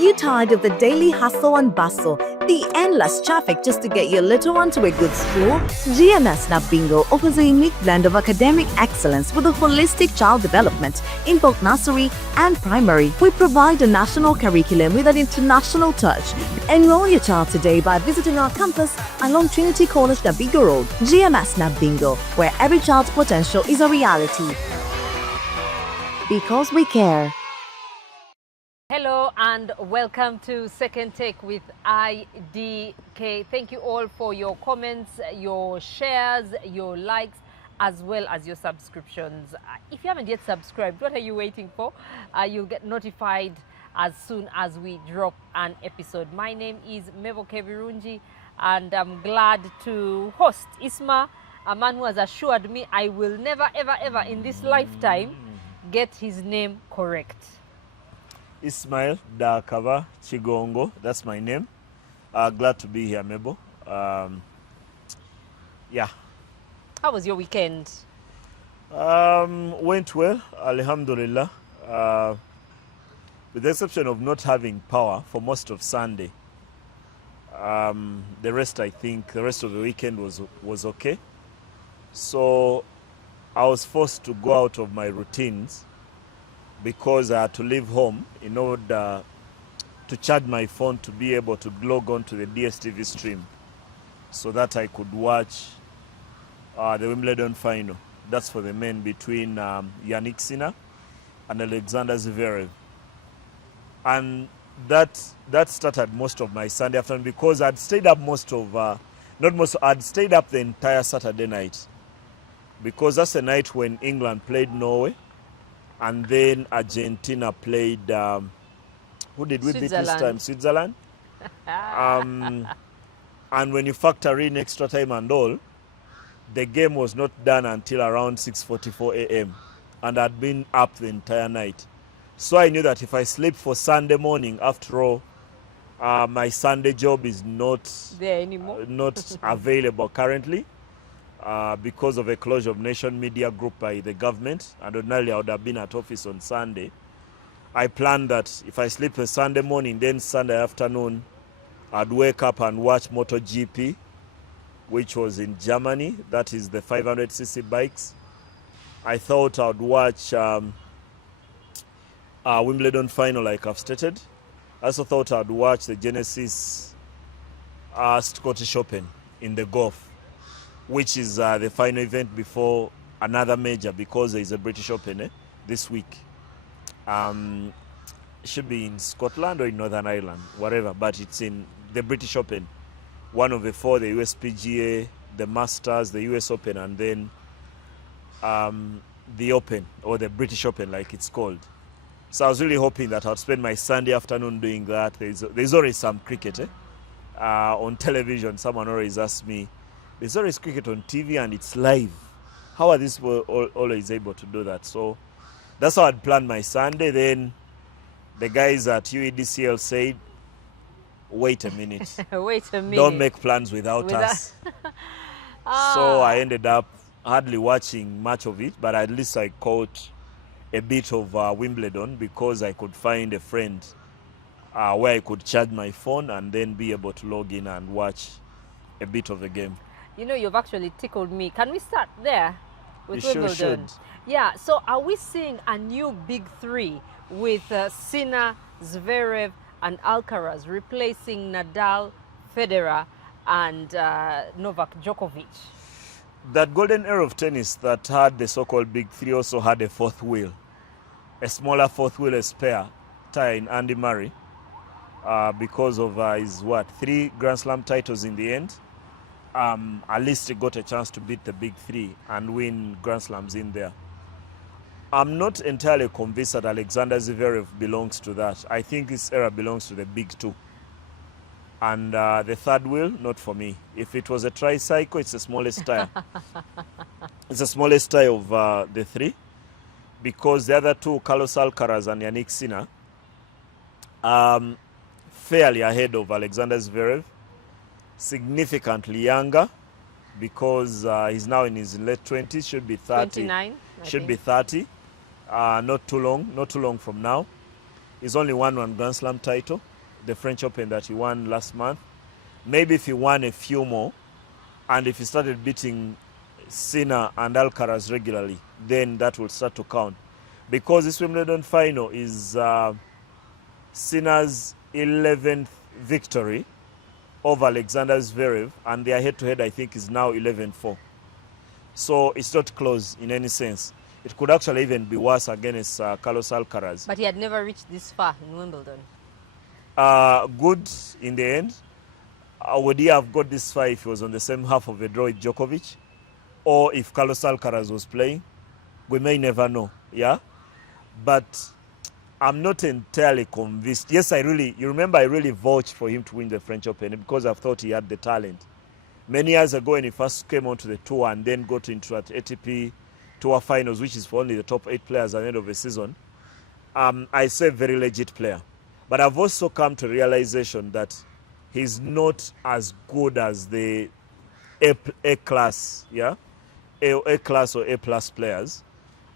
you tired of the daily hustle and bustle, the endless traffic just to get your little one to a good school? GMS Snap Bingo offers a unique blend of academic excellence with a holistic child development in both nursery and primary. We provide a national curriculum with an international touch. Enroll your child today by visiting our campus along Trinity College, Nabigo Road. GMS Snap Bingo, where every child's potential is a reality. Because we care. Hello and welcome to Second Take with IDK. Thank you all for your comments, your shares, your likes, as well as your subscriptions. If you haven't yet subscribed, what are you waiting for? You'll get notified as soon as we drop an episode. My name is Mevo Kevirunji and I'm glad to host Isma, a man who has assured me I will never, ever, ever in this lifetime get his name correct. Ismail Dakava Chigongo, that's my name. Glad to be here, Mebo. Yeah. How was your weekend? Went well, alhamdulillah. With the exception of not having power for most of Sunday. The rest, I think, the rest of the weekend was okay. So I was forced to go out of my routines because I had to leave home in order to charge my phone to be able to log on to the DSTV stream so that I could watch the Wimbledon final. That's for the men between Yannick Sinner and Alexander Zverev. And that started most of my Sunday afternoon because I'd stayed up I'd stayed up the entire Saturday night because that's the night when England played Norway. And then Argentina played, who did we beat this time? Switzerland. And when you factor in extra time and all, the game was not done until around 6:44 a.m. And I'd been up the entire night. So I knew that if I sleep for Sunday morning, after all, my Sunday job is not there anymore. Not available currently. Because of a closure of Nation Media Group by the government, and ordinarily I would have been at office on Sunday. I planned that if I sleep a Sunday morning, then Sunday afternoon, I'd wake up and watch MotoGP, which was in Germany. That is the 500cc bikes. I thought I'd watch Wimbledon final, like I've stated. I also thought I'd watch the Genesis Scottish Open in the golf, which is the final event before another major, because there is a British Open this week. It should be in Scotland or in Northern Ireland, whatever, but it's in the British Open. One of the four, the USPGA, the Masters, the US Open, and then the Open, or the British Open like it's called. So I was really hoping that I'd spend my Sunday afternoon doing that. There's always some cricket on television. Someone always asks me, there's always cricket on TV and it's live. How are these people always able to do that? So that's how I'd planned my Sunday. Then the guys at UEDCL said, wait a minute. Wait a minute. Don't make plans without us. So I ended up hardly watching much of it, but at least I caught a bit of Wimbledon because I could find a friend where I could charge my phone and then be able to log in and watch a bit of the game. You know, you've actually tickled me. Can we start there with Wimbledon? Sure should. Yeah, so are we seeing a new big three with Sinner, Zverev and Alcaraz replacing Nadal, Federer and Novak Djokovic? That golden era of tennis that had the so-called big three also had a fourth wheel. A smaller fourth wheel, a spare tire in Andy Murray because of his 3 Grand Slam titles in the end. At least he got a chance to beat the big three and win Grand Slams in there. I'm not entirely convinced that Alexander Zverev belongs to that. I think this era belongs to the big two. And the third wheel, not for me. If it was a tricycle, it's the smallest tire. It's the smallest tire of the three, because the other two, Carlos Alcaraz and Yannick Sinner, fairly ahead of Alexander Zverev. Significantly younger, because he's now in his late 20s, should be 30. 29, should be 30. Not too long from now. He's only won one Grand Slam title. the French Open that he won last month. Maybe if he won a few more, and if he started beating Sinner and Alcaraz regularly, then that will start to count. Because this Wimbledon final is Sinner's 11th victory over Alexander Zverev, and their head-to-head, I think, is now 11-4. So it's not close in any sense. It could actually even be worse against Carlos Alcaraz. But he had never reached this far in Wimbledon. Good in the end. Would he have got this far if he was on the same half of a draw with Djokovic? Or if Carlos Alcaraz was playing? We may never know, yeah? But I'm not entirely convinced. Yes, you remember I really vouched for him to win the French Open because I thought he had the talent. Many years ago when he first came onto the tour and then got into that ATP Tour Finals, which is for only the top 8 players at the end of the season, I say a very legit player. But I've also come to realization that he's not as good as the A class, yeah? A class or A plus players.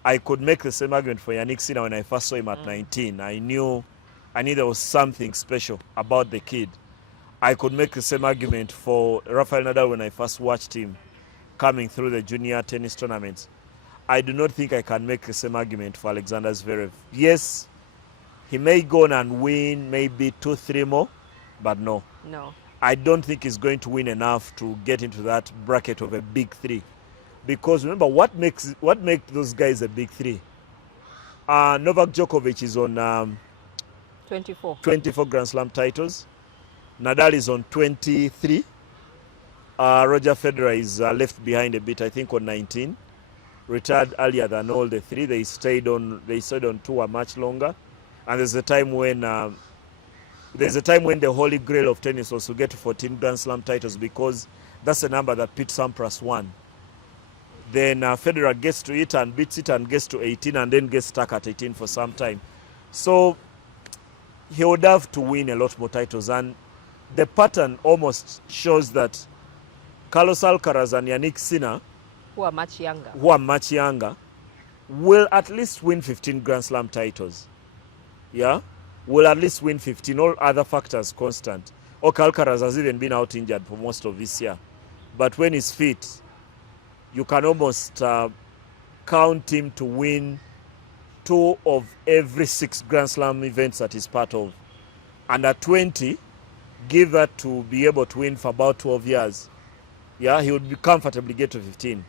I could make the same argument for Yannick Sinner when I first saw him at 19. I knew there was something special about the kid. I could make the same argument for Rafael Nadal when I first watched him coming through the junior tennis tournaments. I do not think I can make the same argument for Alexander Zverev. Yes, he may go on and win maybe 2-3 more, but no. No. I don't think he's going to win enough to get into that bracket of a big three. Because remember, what makes those guys a big three? Novak Djokovic is on 24 Grand Slam titles. Nadal is on 23. Roger Federer is left behind a bit, I think, on 19. Retired earlier than all the three. They stayed on tour much longer. And there's a time when the holy grail of tennis was to get to 14 Grand Slam titles, because that's the number that Pete Sampras won. Then Federer gets to it and beats it and gets to 18 and then gets stuck at 18 for some time. So he would have to win a lot more titles. And the pattern almost shows that Carlos Alcaraz and Yannick Sinner, who are much younger, will at least win 15 Grand Slam titles. Yeah? Will at least win 15, all other factors constant. Okay, Alcaraz has even been out injured for most of this year. But when he's fit, you can almost count him to win 2 of every 6 Grand Slam events that he's part of. And at 20, give that to be able to win for about 12 years. Yeah, he would comfortably get to 15.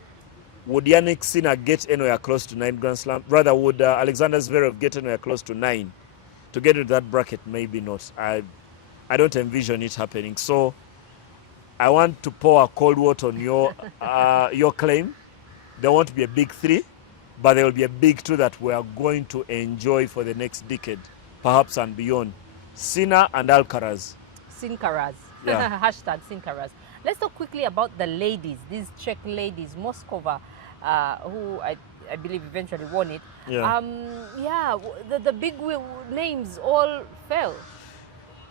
Would Yannick Sinner get anywhere close to 9 Grand Slam? Rather, would Alexander Zverev get anywhere close to 9? To get into that bracket, maybe not. I don't envision it happening. So I want to pour a cold water on your claim. There won't be a big 3, but there will be a big 2 that we are going to enjoy for the next decade, perhaps and beyond. Sinner and Alcaraz. Sincaraz. Yeah. Hashtag Sincaraz. Let's talk quickly about the ladies, these Czech ladies, Moskova, who I believe eventually won it. Yeah. The big names all fell.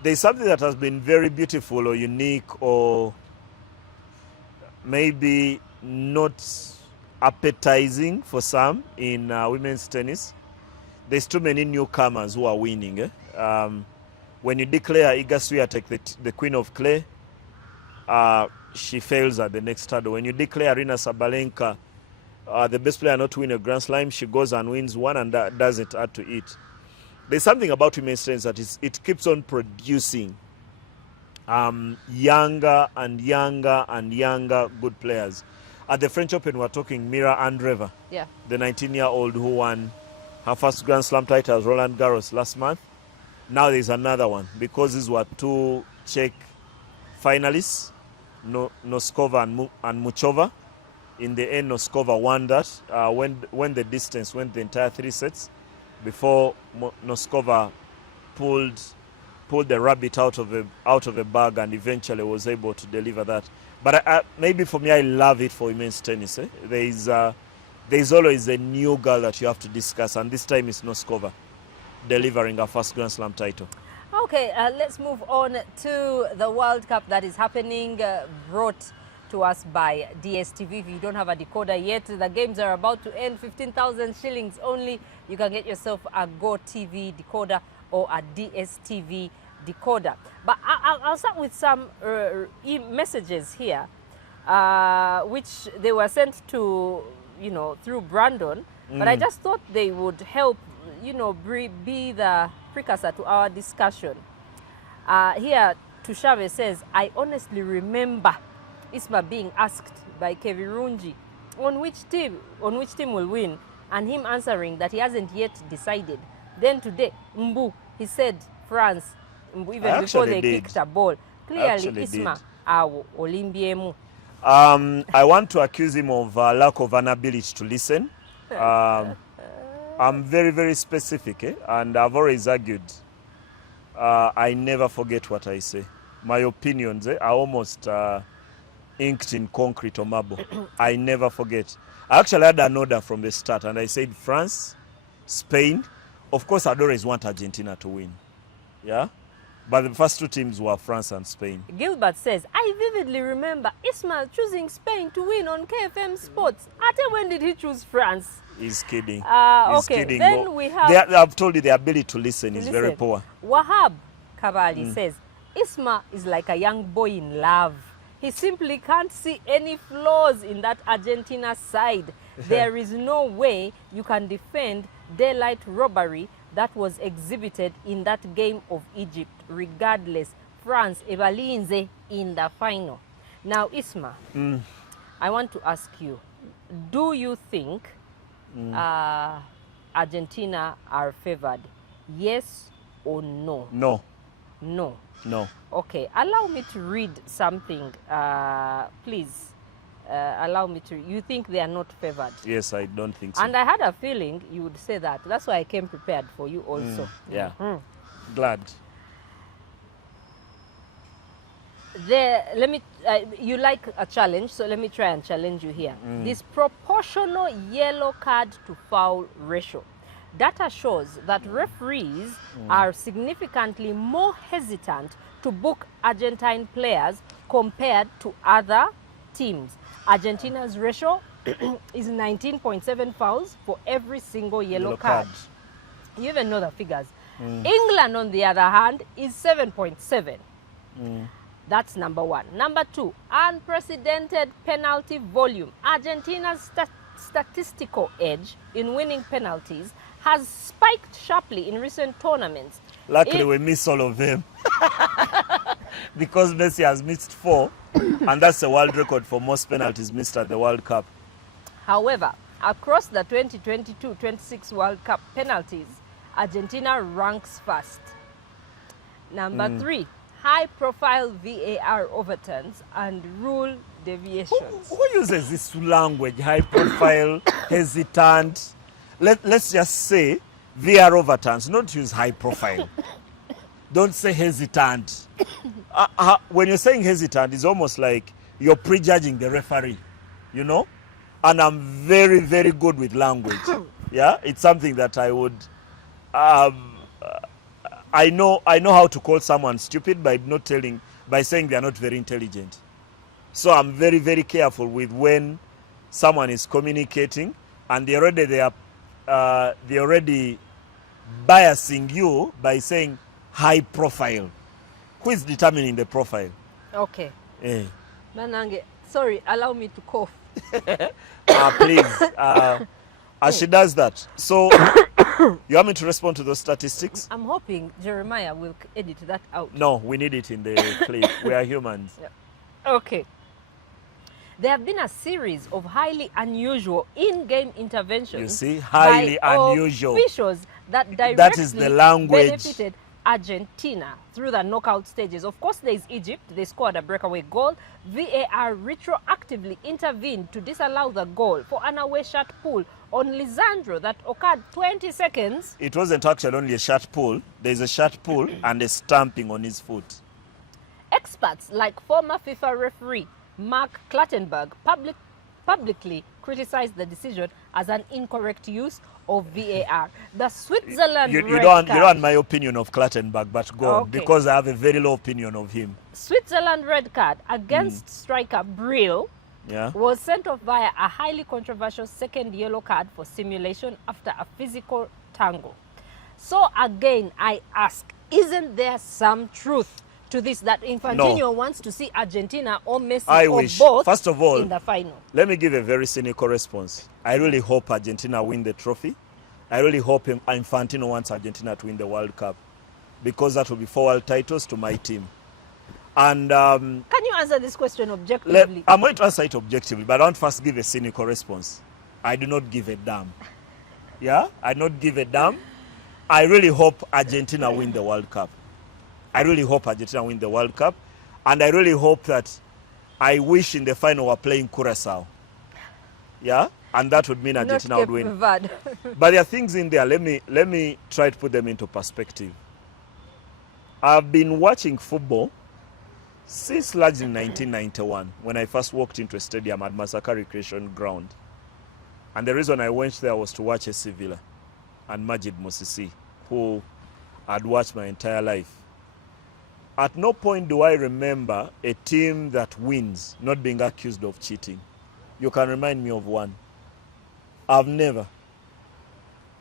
There's something that has been very beautiful or unique or maybe not appetizing for some in women's tennis. There's too many newcomers who are winning. When you declare Iga Swiatek the queen of clay, she fails at the next hurdle. When you declare Arina Sabalenka the best player not to win a Grand Slam, she goes and wins one and doesn't add to it. There's something about women's tennis that it keeps on producing younger and younger and younger good players. At the French Open, we're talking Mira Andreeva, the 19-year-old who won her first Grand Slam title as Roland Garros last month. Now there's another one, because these were 2 Czech finalists, Noskova and Muchova. In the end, Noskova won that, when the distance went the entire 3 sets, before Noskova pulled the rabbit out of a bag and eventually was able to deliver that. But maybe for me, I love it for women's tennis. There's always a new girl that you have to discuss, and this time it's Noskova delivering her first Grand Slam title. Okay, let's move on to the World Cup that is happening, brought to us by DSTV. If you don't have a decoder yet, the games are about to end. 15,000 shillings only. You can get yourself a Go TV decoder or a DSTV decoder. But I'll start with some messages here, which they were sent to, through Brandon. But I just thought they would help, be the precursor to our discussion. Here, Tushave says, I honestly remember Isma being asked by Kevirunji on which team will win, and him answering that he hasn't yet decided. Then today, Mbu, he said France, even before they kicked a ball. Clearly, Isma, Olimbiemu. I want to accuse him of lack of an ability to listen. I'm very, very specific, and I've always argued. I never forget what I say. My opinions are almost inked in concrete or marble. I never forget. I actually had an order from the start, and I said France, Spain. Of course, I'd always want Argentina to win. Yeah? But the first two teams were France and Spain. Gilbert says, I vividly remember Ismail choosing Spain to win on KFM Sports. Ate, when did he choose France? He's kidding. He's kidding. Then we have... I've told you the ability to listen is very poor. Wahab Kabali says, Isma is like a young boy in love. He simply can't see any flaws in that Argentina side. There is no way you can defend daylight robbery that was exhibited in that game of Egypt. Regardless, France ebalinze in the final. Now, Isma, I want to ask you, do you think Argentina are favored? Yes or no? No. No. No. Okay, allow me to read something, please. Allow me to. You think they are not favored? Yes, I don't think so. And I had a feeling you would say that. That's why I came prepared for you also. Yeah. Glad. Let me. You like a challenge, so let me try and challenge you here. Disproportional yellow card to foul ratio. Data shows that referees are significantly more hesitant to book Argentine players compared to other teams. Argentina's ratio is 19.7 fouls for every single yellow card. You even know the figures. England, on the other hand, is 7.7. That's number one. Number two, unprecedented penalty volume. Argentina's statistical edge in winning penalties has spiked sharply in recent tournaments. Luckily, we miss all of them. Because Messi has missed 4, and that's a world record for most penalties missed at the World Cup. However, across the 2022-26 World Cup penalties, Argentina ranks first. Number 3, high-profile VAR overturns and rule deviations. Who uses this language, high-profile, hesitant? Let's just say VAR overturns, not use high-profile. Don't say hesitant. When you're saying hesitant, it's almost like you're prejudging the referee, you know? And I'm very, very good with language. Yeah, it's something that I would... I know how to call someone stupid by saying they're not very intelligent. So I'm very, very careful with when someone is communicating, and they're already biasing you by saying high profile. Who is determining the profile? Okay. Manange, sorry, allow me to cough. Please. As she does that. So, you want me to respond to those statistics? I'm hoping Jeremiah will edit that out. No, we need it in the clip. We are humans. Yeah. Okay. There have been a series of highly unusual in-game interventions. You see, highly unusual. Officials that directly that is the language. Benefited Argentina through the knockout stages. Of course, there is Egypt. They scored a breakaway goal. VAR retroactively intervened to disallow the goal for an away shot pull on Lisandro that occurred 20 seconds. It wasn't actually only a shot pull. There's a shot pull and a stamping on his foot. Experts like former FIFA referee Mark Clattenburg publicly criticized the decision as an incorrect use of VAR. The Switzerland you red don't card. want my opinion of Clattenburg, but go on, Okay. because I have a very low opinion of him. Switzerland red card against striker Brill Yeah. was sent off via a highly controversial second yellow card for simulation after a physical tangle. So again, I ask, Isn't there some truth to this, that Infantino wants to see Argentina or Messi I or wish. both First of all, in the final? Let me give a very cynical response. I really hope Argentina win the trophy. I really hope Infantino wants Argentina to win the World Cup, because that will be 4 world titles to my team. And can you answer this question objectively? I'm going to answer it objectively, but I want to first give a cynical response. I do not give a damn. Yeah, I do not give a damn. I really hope Argentina win the World Cup. I really hope Argentina win the World Cup. And I really hope that, I wish in the final we're playing Curacao. Yeah? And that would mean Argentina would win. But there are things in there. Let me try to put them into perspective. I've been watching football since largely 1991, when I first walked into a stadium at Masaka Recreation Ground. And the reason I went there was to watch AC Villa and Majid Mosisi, who I'd watched my entire life. At no point do I remember a team that wins not being accused of cheating. You can remind me of one. I've never.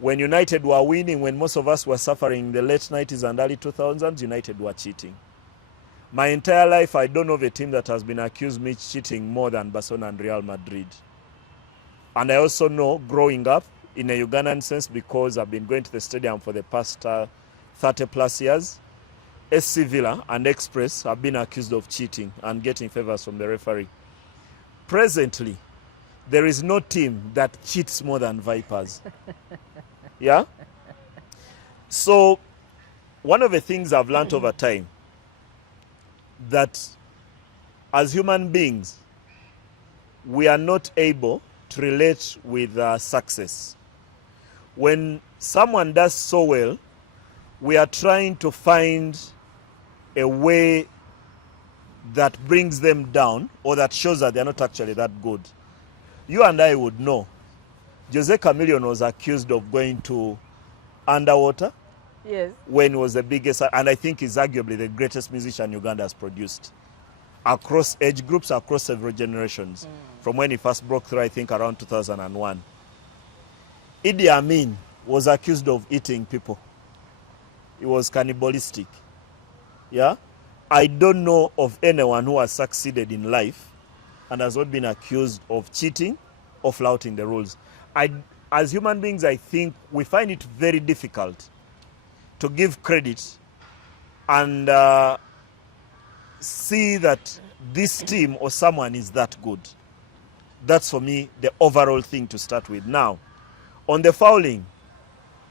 When United were winning, when most of us were suffering in the late 90s and early 2000s, United were cheating. My entire life, I don't know of a team that has been accused of cheating more than Barcelona and Real Madrid. And I also know, growing up, in a Ugandan sense, because I've been going to the stadium for the past 30 plus years, SC Villa and Express have been accused of cheating and getting favors from the referee. Presently, there is no team that cheats more than Vipers. Yeah? So, one of the things I've learned over time, that as human beings, we are not able to relate with success. When someone does so well, we are trying to find a way that brings them down, or that shows that they're not actually that good. You and I would know. Jose Chameleone was accused of going to underwater. Yes. When he was the biggest, and I think he's arguably the greatest musician Uganda has produced. Across age groups, across several generations. From when he first broke through, I think around 2001. Idi Amin was accused of eating people. He was cannibalistic. Yeah? I don't know of anyone who has succeeded in life and has not been accused of cheating or flouting the rules. As human beings, I think we find it very difficult to give credit and see that this team or someone is that good. That's for me the overall thing to start with. Now, on the fouling,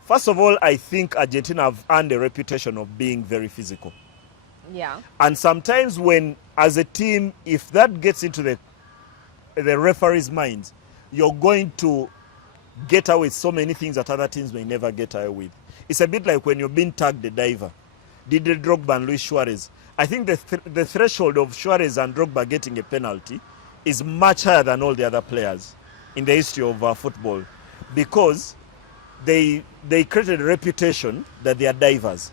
first of all, I think Argentina have earned a reputation of being very physical. Yeah. And sometimes when, as a team, if that gets into the referee's minds, you're going to get away with so many things that other teams may never get away with. It's a bit like when you're being tagged a diver. Didier Drogba and Luis Suarez. I think the threshold of Suarez and Drogba getting a penalty is much higher than all the other players in the history of football, because they created a reputation that they are divers.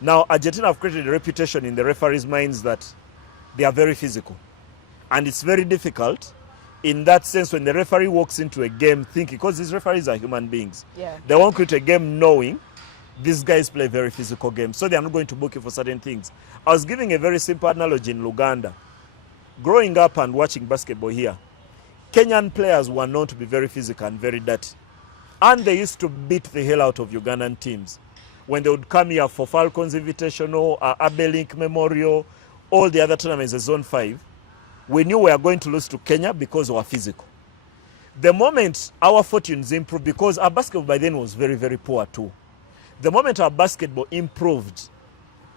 Now, Argentina have created a reputation in the referees' minds that they are very physical. And it's very difficult in that sense when the referee walks into a game thinking, because these referees are human beings, they won't create a game knowing these guys play very physical games, so they are not going to book you for certain things. I was giving a very simple analogy in Uganda. Growing up and watching basketball here, Kenyan players were known to be very physical and very dirty. And they used to beat the hell out of Ugandan teams. When they would come here for Falcons Invitational, Abelink Memorial, all the other tournaments in Zone 5, we knew we were going to lose to Kenya because we were physical. The moment our fortunes improved, because our basketball by then was very, very poor too. The moment our basketball improved,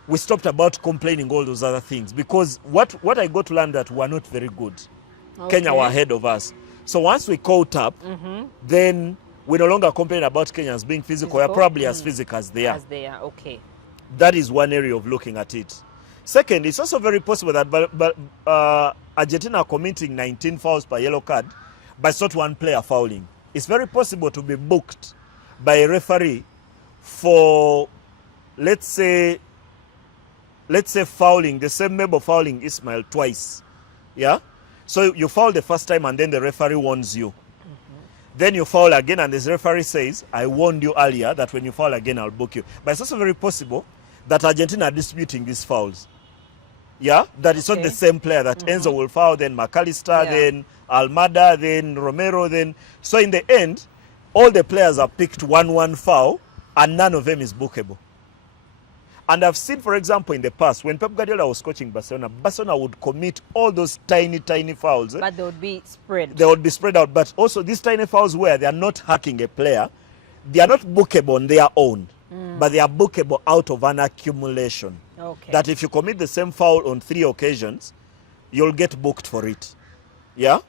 we stopped about complaining all those other things, because what I got to learn that we're not very good. Okay. Kenya were ahead of us. So once we caught up, then we no longer complain about Kenyans being physical. We're probably as physical as they are. As they are, okay. That is one area of looking at it. Second, it's also very possible that Argentina are committing 19 fouls per yellow card, but it's not one player fouling. It's very possible to be booked by a referee for, let's say fouling, the same member fouling Ismail twice. Yeah? So you foul the first time and then the referee warns you. Then you foul again and the referee says, I warned you earlier that when you foul again, I'll book you. But it's also very possible that Argentina are disputing these fouls. Yeah, that is not the same player, that Enzo will foul, then McAllister, then Almada, then Romero, then... So in the end, all the players are picked 1-1 foul, and none of them is bookable. And I've seen, for example, in the past, when Pep Guardiola was coaching Barcelona, Barcelona would commit all those tiny, tiny fouls. But they would be spread. They would be spread out. But also these tiny fouls where they are not hacking a player, they are not bookable on their own, but they are bookable out of an accumulation. Okay. That if you commit the same foul on 3 occasions, you'll get booked for it. Yeah?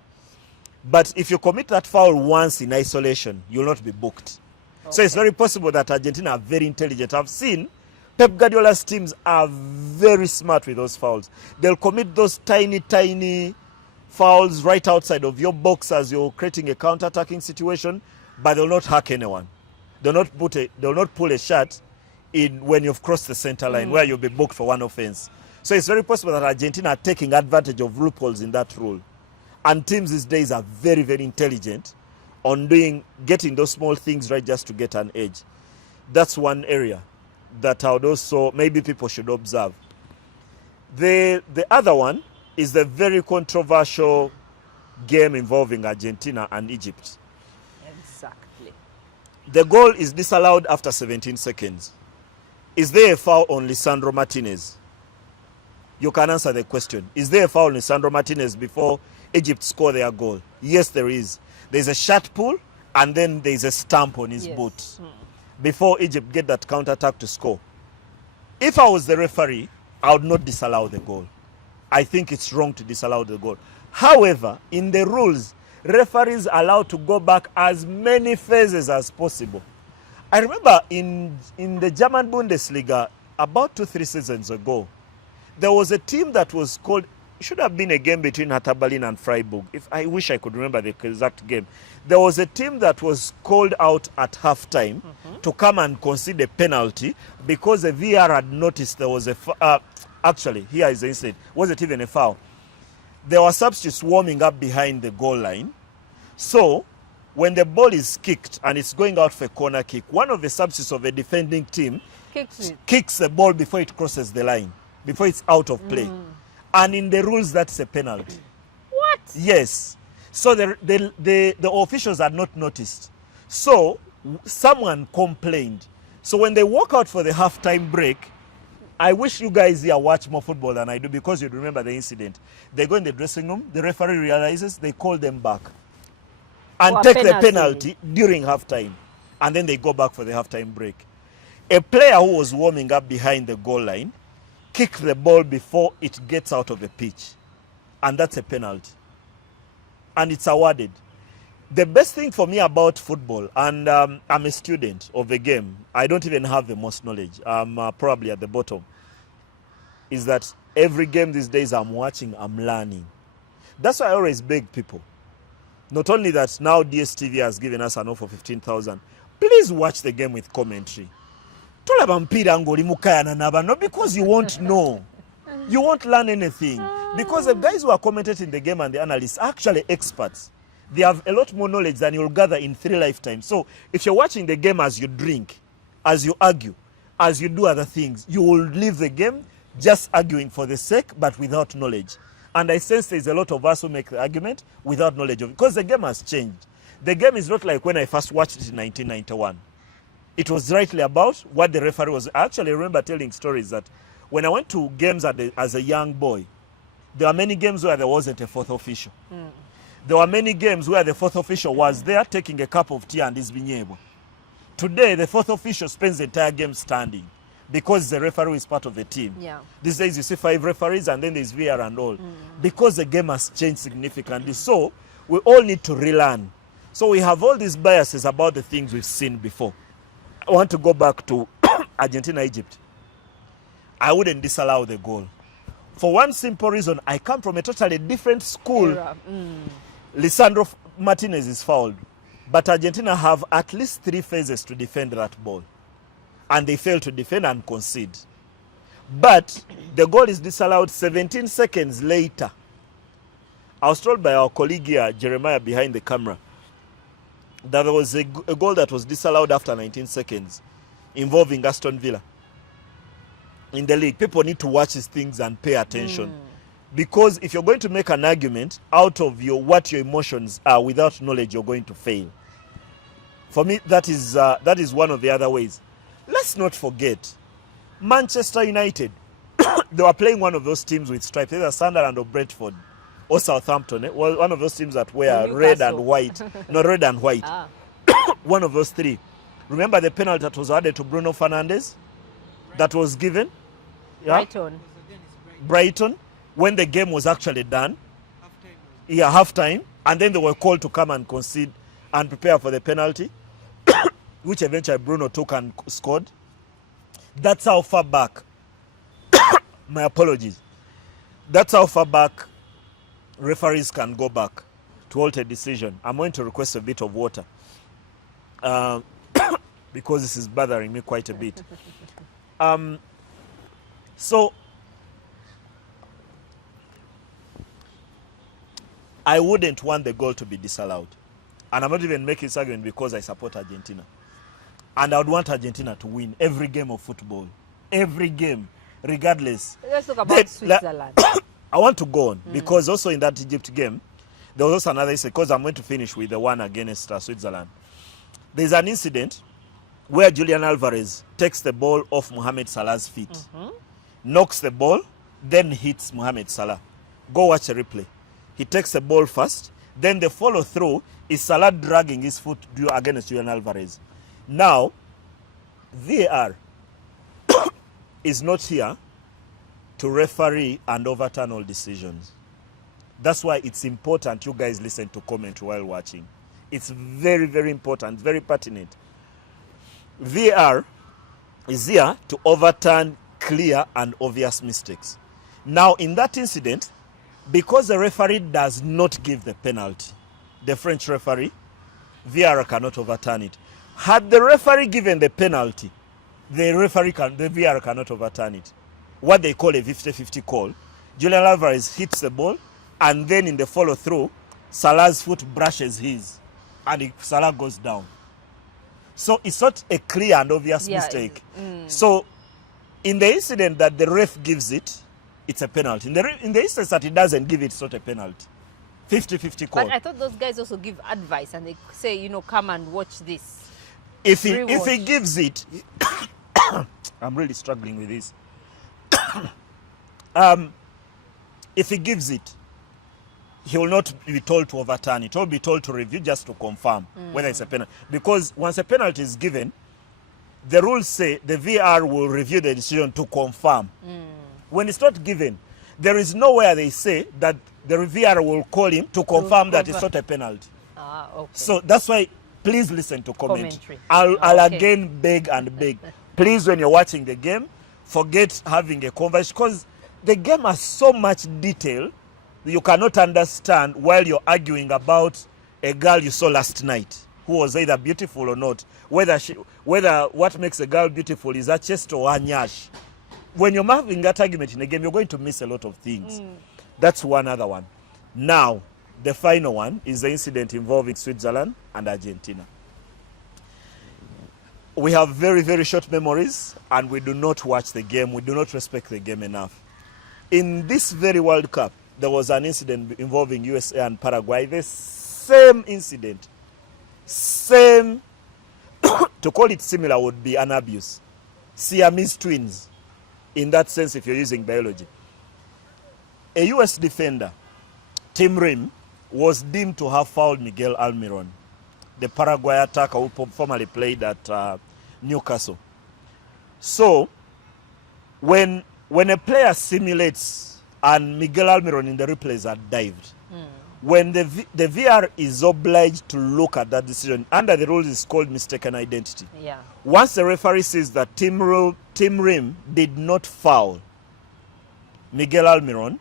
But if you commit that foul once in isolation, you'll not be booked. Okay. So it's very possible that Argentina are very intelligent. I've seen Pep Guardiola's teams are very smart with those fouls. They'll commit those tiny, tiny fouls right outside of your box as you're creating a counter-attacking situation, but they'll not hack anyone. They'll not pull a shot in when you've crossed the center line where you'll be booked for one offense. So it's very possible that Argentina are taking advantage of loopholes in that rule. And teams these days are very, very intelligent on getting those small things right just to get an edge. That's one area that I would also, maybe people should observe. The other one is the very controversial game involving Argentina and Egypt. Exactly. The goal is disallowed after 17 seconds. Is there a foul on Lisandro Martinez? You can answer the question. Is there a foul on Lisandro Martinez before Egypt score their goal? Yes, there is. There's a shot pull and then there's a stamp on his boot before Egypt get that counter-attack to score. If I was the referee, I would not disallow the goal. I think it's wrong to disallow the goal. However, in the rules, referees are allowed to go back as many phases as possible. I remember in the German Bundesliga, about 2-3 seasons ago, there was a team that was called, it should have been a game between Hertha Berlin and Freiburg. I wish I could remember the exact game. There was a team that was called out at halftime to come and concede a penalty because the VR had noticed there was a actually, here is the incident. Was it even a foul? There were substitutes warming up behind the goal line. So when the ball is kicked and it's going out for a corner kick, one of the substitutes of a defending team kicks the ball before it crosses the line, before it's out of play. And in the rules, that's a penalty. What? Yes. So the officials had not noticed. So someone complained. So when they walk out for the halftime break, I wish you guys here watch more football than I do because you'd remember the incident. They go in the dressing room, the referee realizes, they call them back and take the penalty during halftime. And then they go back for the halftime break. A player who was warming up behind the goal line kicked the ball before it gets out of the pitch. And that's a penalty. And it's awarded. The best thing for me about football, and I'm a student of the game, I don't even have the most knowledge, I'm probably at the bottom, is that every game these days I'm watching, I'm learning. That's why I always beg people. Not only that now DSTV has given us an offer of 15,000, please watch the game with commentary. Not because you won't know. You won't learn anything. Because the guys who are commentating the game and the analysts are actually experts. They have a lot more knowledge than you'll gather in 3 lifetimes. So if you're watching the game as you drink, as you argue, as you do other things, you will leave the game just arguing for the sake, but without knowledge. And I sense there's a lot of us who make the argument without knowledge of it. Because the game has changed. The game is not like when I first watched it in 1991. It was rightly about what the referee was. I actually remember telling stories that when I went to games as a young boy, there were many games where there wasn't a fourth official. There were many games where the fourth official was there taking a cup of tea and is being able. Today, the fourth official spends the entire game standing because the referee is part of the team. Yeah. These days, you see 5 referees and then there's VR and all. Because the game has changed significantly. So, we all need to relearn. So, we have all these biases about the things we've seen before. I want to go back to Argentina, Egypt. I wouldn't disallow the goal. For one simple reason, I come from a totally different school. Lisandro Martinez is fouled. But Argentina have at least 3 phases to defend that ball. And they fail to defend and concede. But the goal is disallowed 17 seconds later. I was told by our colleague here, Jeremiah, behind the camera, that there was a goal that was disallowed after 19 seconds involving Aston Villa. in the league, people need to watch these things and pay attention. Because if you're going to make an argument out of what your emotions are without knowledge, you're going to fail. For me, that is one of the other ways. Let's not forget, Manchester United, they were playing one of those teams with stripes, either Sunderland or Brentford or Southampton. Well, one of those teams that wear red and white. Not red and white. One of those three. Remember the penalty that was added to Bruno Fernandes? That was given? Yeah? Brighton. When the game was actually done. Half-time. And then they were called to come and concede and prepare for the penalty, which eventually Bruno took and scored. That's how far back. My apologies. That's how far back referees can go back to alter a decision. I'm going to request a bit of water because this is bothering me quite a bit. So I wouldn't want the goal to be disallowed. And I'm not even making this argument because I support Argentina. And I would want Argentina to win every game of football. Every game, regardless. Let's talk about Switzerland. I want to go on because also in that Egypt game, there was also another incident, because I'm going to finish with the one against Switzerland. There's an incident where Julian Alvarez takes the ball off Mohamed Salah's feet, knocks the ball, then hits Mohamed Salah. Go watch a replay. He takes the ball first, then the follow through is Salah dragging his foot against Julian Alvarez. Now, VAR is not here to referee and overturn all decisions. That's why it's important you guys listen to comment while watching. It's very, very important, very pertinent. VAR is here to overturn clear and obvious mistakes. Now, in that incident, because the referee does not give the penalty, the French referee, VAR cannot overturn it. Had the referee given the penalty, the VAR cannot overturn it. What they call a 50-50 call. Julian Alvarez hits the ball, and then in the follow-through, Salah's foot brushes his, and Salah goes down. So it's not a clear and obvious mistake. So in the incident that the ref gives it, it's a penalty. In the instance that he doesn't give it, it's not a penalty. 50-50 call. But I thought those guys also give advice and they say, come and watch this. If he gives it, I'm really struggling with this. If he gives it, he will not be told to overturn it. He will be told to review just to confirm whether it's a penalty. Because once a penalty is given, the rules say the VAR will review the decision to confirm. When it's not given, there is nowhere they say that the VAR will call him to confirm that it's not a penalty. Okay. So that's why, please listen to commentary. I'll again beg and beg. Please, when you're watching the game, forget having a conversation, because the game has so much detail that you cannot understand while you're arguing about a girl you saw last night who was either beautiful or not. Whether what makes a girl beautiful is her chest or her nyash. When you're having that argument in a game, you're going to miss a lot of things. That's one other one. Now, the final one is the incident involving Switzerland and Argentina. We have very, very short memories, and we do not watch the game. We do not respect the game enough. In this very World Cup, there was an incident involving USA and Paraguay. The same incident. Same. To call it similar would be an abuse. Siamese twins. In that sense, if you're using biology. A US defender, Tim Rim, was deemed to have fouled Miguel Almiron, the Paraguay attacker who formerly played at Newcastle. So, when a player simulates and Miguel Almiron in the replays are dived, when the VR is obliged to look at that decision, under the rules it's called mistaken identity. Yeah. Once the referee says that Tim Rim did not foul Miguel Almiron,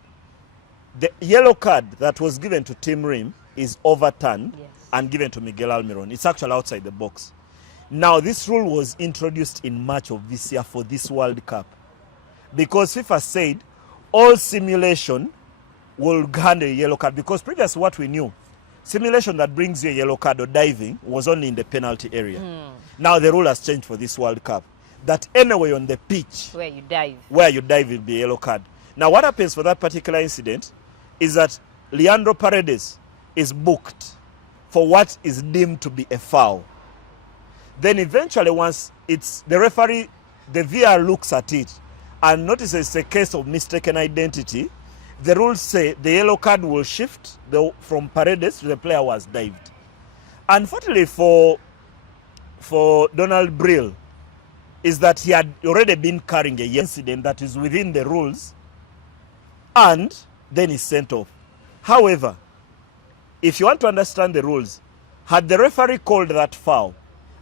the yellow card that was given to Tim Rim is overturned and given to Miguel Almiron. It's actually outside the box. Now, this rule was introduced in March of this year for this World Cup, because FIFA said all simulation will hand a yellow card, because previously what we knew, simulation that brings you a yellow card or diving was only in the penalty area. Now the rule has changed for this World Cup. that anywhere on the pitch Where you dive. where you dive will be a yellow card. Now, what happens for that particular incident is that Leandro Paredes is booked for what is deemed to be a foul. Then eventually, once it's the referee, the VR looks at it and notices it's a case of mistaken identity, the rules say the yellow card will shift from Paredes to the player who has dived. Unfortunately for Donald Brill, is that he had already been carrying a incident that is within the rules, and then he's sent off. However, if you want to understand the rules, had the referee called that foul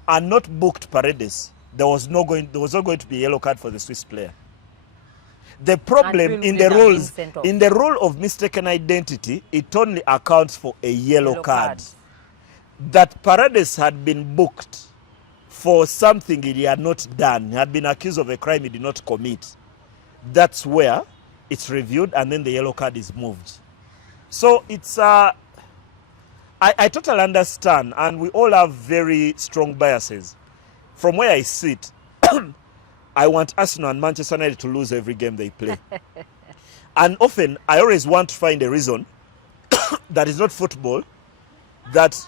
and not booked Paredes, there was not going to be a yellow card for the Swiss player. The problem in the rules, in the rule of mistaken identity, it only accounts for a yellow card. That Paredes had been booked for something he had not done, he had been accused of a crime he did not commit. That's where it's reviewed and then the yellow card is moved. So it's I totally understand, and we all have very strong biases. From where I sit, I want Arsenal and Manchester United to lose every game they play. And often, I always want to find a reason that is not football that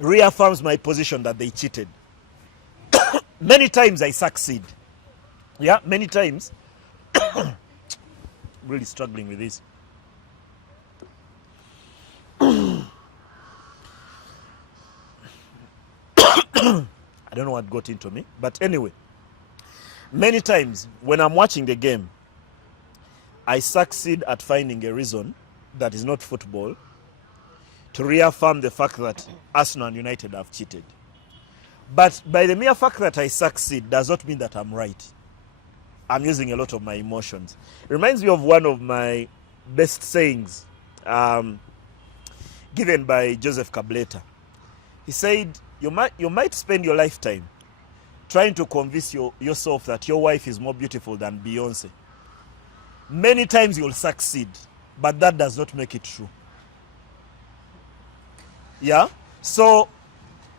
reaffirms my position that they cheated. Many times I succeed. Yeah, many times. Really struggling with this. I don't know what got into me, but anyway, many times when I'm watching the game, I succeed at finding a reason that is not football to reaffirm the fact that Arsenal and United have cheated. But by the mere fact that I succeed does not mean that I'm right. I'm using a lot of my emotions. It reminds me of one of my best sayings given by Joseph Cableta. He said, you might spend your lifetime trying to convince yourself that your wife is more beautiful than Beyonce. Many times you'll succeed, but that does not make it true. Yeah? So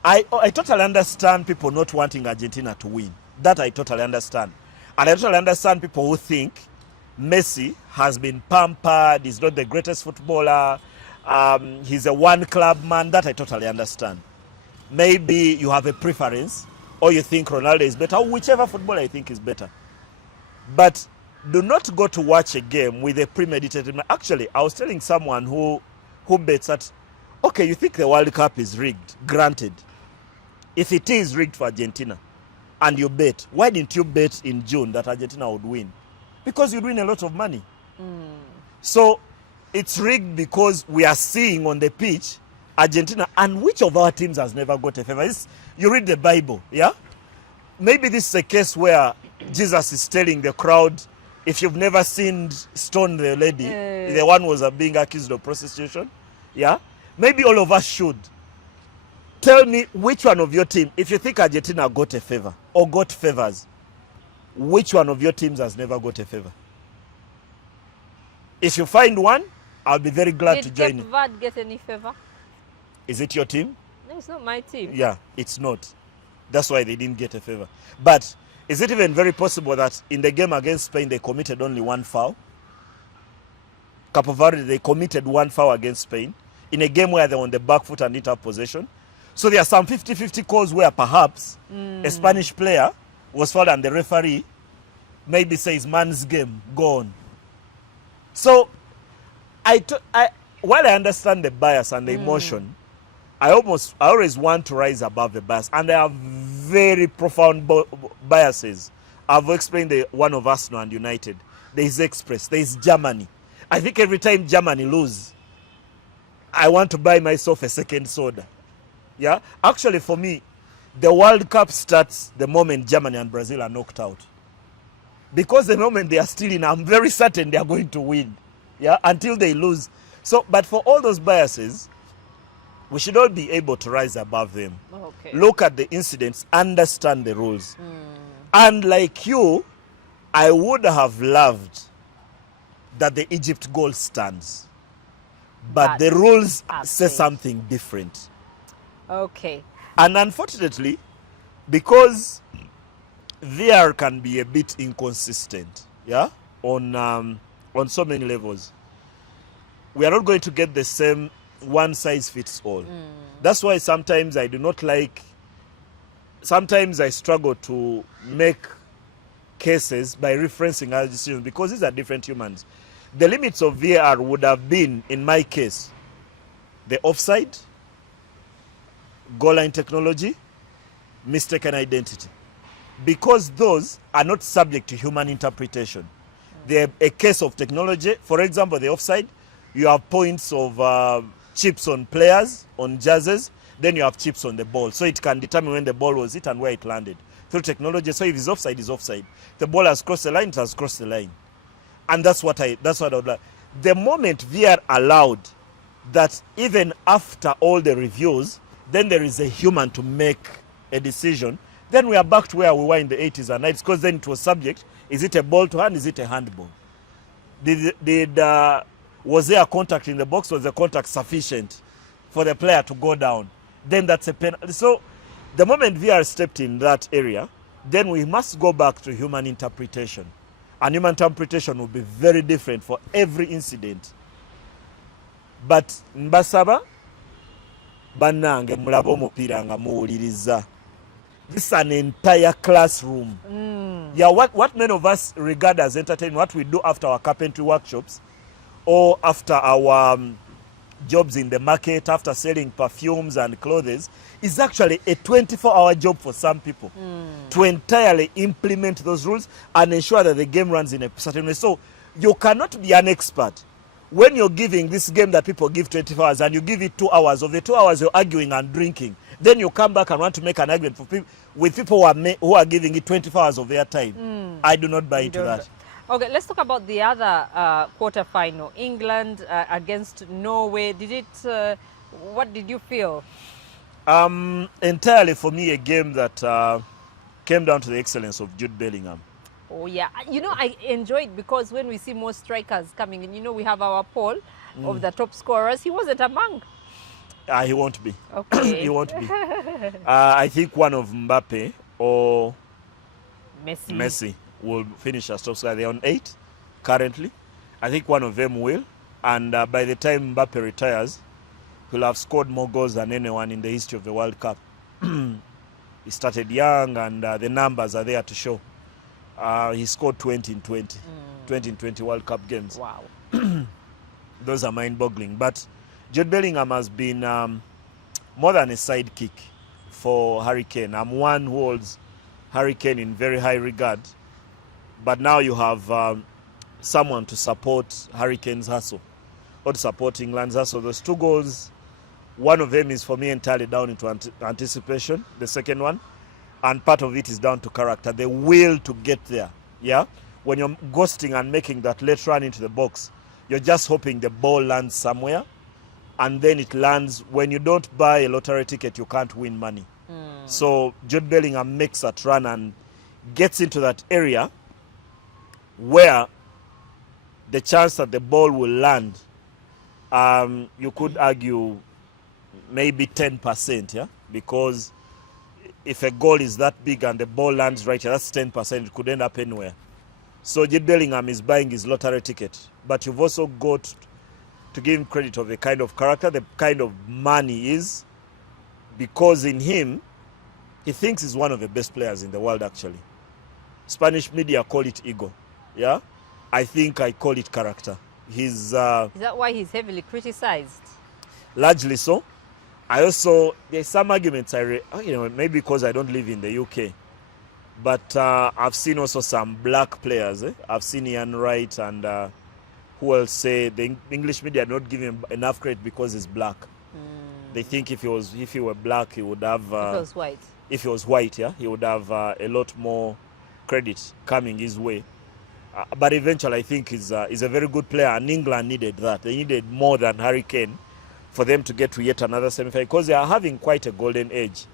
I totally understand people not wanting Argentina to win. That I totally understand. And I totally understand people who think Messi has been pampered, he's not the greatest footballer, he's a one-club man. That I totally understand. Maybe you have a preference, or you think Ronaldo is better, or whichever footballer you think is better. But do not go to watch a game with a premeditated... Actually, I was telling someone who bets that, okay, you think the World Cup is rigged. Granted, if it is rigged for Argentina, and you bet, why didn't you bet in June that Argentina would win? Because you'd win a lot of money. So it's rigged because we are seeing on the pitch Argentina, and which of our teams has never got a favor? You read the Bible, yeah? Maybe this is a case where Jesus is telling the crowd, if you've never sinned, stone the lady. The one was being accused of prostitution. Yeah? Maybe all of us should. Tell me which one of your team, if you think Argentina got a favor or got favors, which one of your teams has never got a favor? If you find one, I'll be very glad to join you. Did Cape Verde get any favor? Is it your team? No, it's not my team. Yeah, it's not. That's why they didn't get a favor. But is it even very possible that in the game against Spain, they committed only one foul? Cape Verde, they committed one foul against Spain in a game where they were on the back foot and didn't have possession. So there are some 50-50 calls where perhaps a Spanish player was fouled and the referee maybe says, man's game, go on. So while I understand the bias and the emotion, I always want to rise above the bias. And I have very profound biases. I've explained the one of Arsenal and United. There is Express. There is Germany. I think every time Germany lose, I want to buy myself a second soda. Yeah? Actually, for me, the World Cup starts the moment Germany and Brazil are knocked out. Because the moment they are still in, I'm very certain they are going to win. Yeah? Until they lose. So, but for all those biases, we should all be able to rise above them. Okay. Look at the incidents, understand the rules. And like you, I would have loved that the Egypt goal stands. But the rules say something different. Okay. And unfortunately, because VR can be a bit inconsistent, yeah, on so many levels. We are not going to get the same one size fits all. That's why sometimes I do not like. Sometimes I struggle to make cases by referencing our decisions because these are different humans. The limits of VAR would have been, in my case, the offside, goal line technology, mistaken identity. Because those are not subject to human interpretation. They're a case of technology. For example, the offside, you have points of chips on players, on jerseys, then you have chips on the ball. So it can determine when the ball was hit and where it landed through technology. So if it's offside, it's offside. The ball has crossed the line, it has crossed the line. And that's what I would like. The moment VR allowed that even after all the reviews, then there is a human to make a decision, then we are back to where we were in the 80s and 90s, because then it was subject. Is it a ball to hand? Is it a handball? Was there a contact in the box? Was the contact sufficient for the player to go down? Then that's a penalty. So the moment VR stepped in that area, then we must go back to human interpretation. And human interpretation will be very different for every incident. But mbasaba banange mulaba omupiira nga muwuliriza. This is an entire classroom. Yeah, what many of us regard as entertainment, what we do after our carpentry workshops or after our jobs in the market, after selling perfumes and clothes, is actually a 24-hour job for some people to entirely implement those rules and ensure that the game runs in a certain way. So you cannot be an expert when you're giving this game that people give 24 hours and you give it 2 hours. Of the 2 hours you're arguing and drinking, then you come back and want to make an argument for people, with people who are giving it 24 hours of their time. I do not buy into that. Okay, let's talk about the other quarter-final. England against Norway. What did you feel? Entirely for me, a game that came down to the excellence of Jude Bellingham. Oh yeah, you know, I enjoy it because when we see more strikers coming in, you know, we have our poll of the top scorers. He wasn't among. He won't be. Okay. He won't be. I think one of Mbappe or Messi will finish as top scorer. They're on 8 currently. I think one of them will. And by the time Mbappe retires, he'll have scored more goals than anyone in the history of the World Cup. He started young, and the numbers are there to show. He scored 20 in 20. 20 in 20 World Cup games. Wow. Those are mind-boggling. But Jude Bellingham has been more than a sidekick for Harry Kane. I'm one who holds Harry Kane in very high regard. But now you have someone to support Harry Kane's hustle, or to support England's hustle. Those 2 goals, one of them is for me entirely down into anticipation, the second one. And part of it is down to character, the will to get there. Yeah, when you're ghosting and making that late run into the box, you're just hoping the ball lands somewhere, and then it lands. When you don't buy a lottery ticket, you can't win money. So Jude Bellingham makes that run and gets into that area where the chance that the ball will land, you could argue maybe 10%, yeah, because if a goal is that big and the ball lands right here, that's 10%. It could end up anywhere. So Jude Bellingham is buying his lottery ticket. But you've also got to give him credit of the kind of character, the kind of man he is, because in him, he thinks he's one of the best players in the world, actually. Spanish media call it ego. Yeah? I think I call it character. Is that why he's heavily criticized? Largely so. There's some arguments maybe because I don't live in the UK, but I've seen also some black players. I've seen Ian Wright and who will say the English media not give him enough credit because he's black. They think if he were black, he would have. If he was white. If he was white, yeah, he would have a lot more credit coming his way. But eventually, I think he's a very good player, and England needed that. They needed more than Harry Kane for them to get to yet another semi-final, because they are having quite a golden age.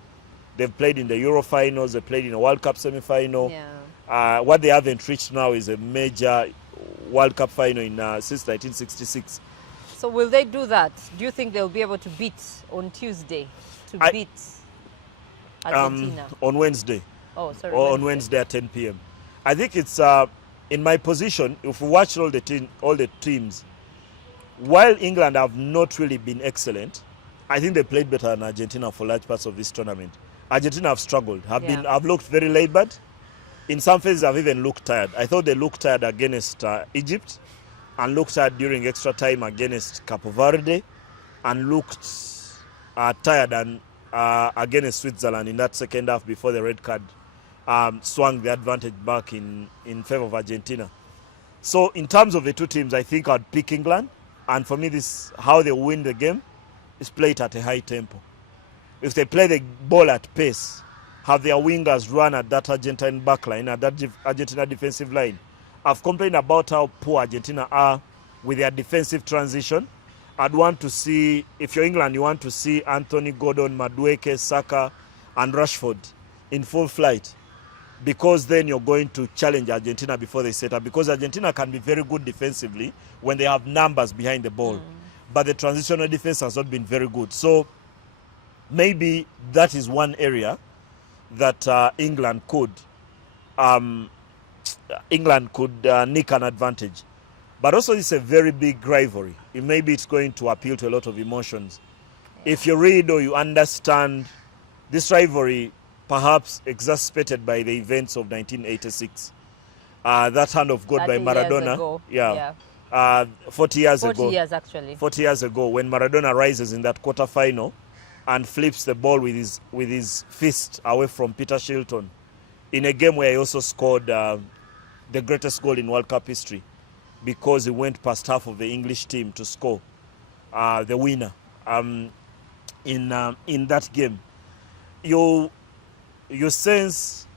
They've played in the Euro finals, they played in a World Cup semi-final. Yeah. What they haven't reached now is a major World Cup final since 1966. So will they do that? Do you think they'll be able to beat on Tuesday, beat Argentina? On Wednesday. Oh, sorry. or on Wednesday at 10 p.m. I think it's in my position. If we watch all the teams, while England have not really been excellent, I think they played better than Argentina for large parts of this tournament. Argentina have struggled, have looked very labored. In some phases, have even looked tired. I thought they looked tired against Egypt, and looked tired during extra time against Cape Verde, and looked tired and against Switzerland in that second half before the red card swung the advantage back in favor of Argentina. So in terms of the two teams, I think I'd pick England. And for me, this how they win the game is play it at a high tempo. If they play the ball at pace, have their wingers run at that Argentine backline, at that Argentina defensive line. I've complained about how poor Argentina are with their defensive transition. I'd want to see, if you're England, you want to see Anthony Gordon, Madueke, Saka, and Rashford in full flight, because then you're going to challenge Argentina before they set up, because Argentina can be very good defensively when they have numbers behind the ball. But the transitional defense has not been very good. So maybe that is one area that England could nick an advantage. But also it's a very big rivalry. Maybe it's going to appeal to a lot of emotions. If you read or you understand this rivalry, perhaps exacerbated by the events of 1986, that hand of God by Maradona. 40 years ago. 40 years actually. 40 years ago, when Maradona rises in that quarterfinal and flips the ball with his fist away from Peter Shilton, in a game where he also scored the greatest goal in World Cup history, because he went past half of the English team to score the winner in that game. You sense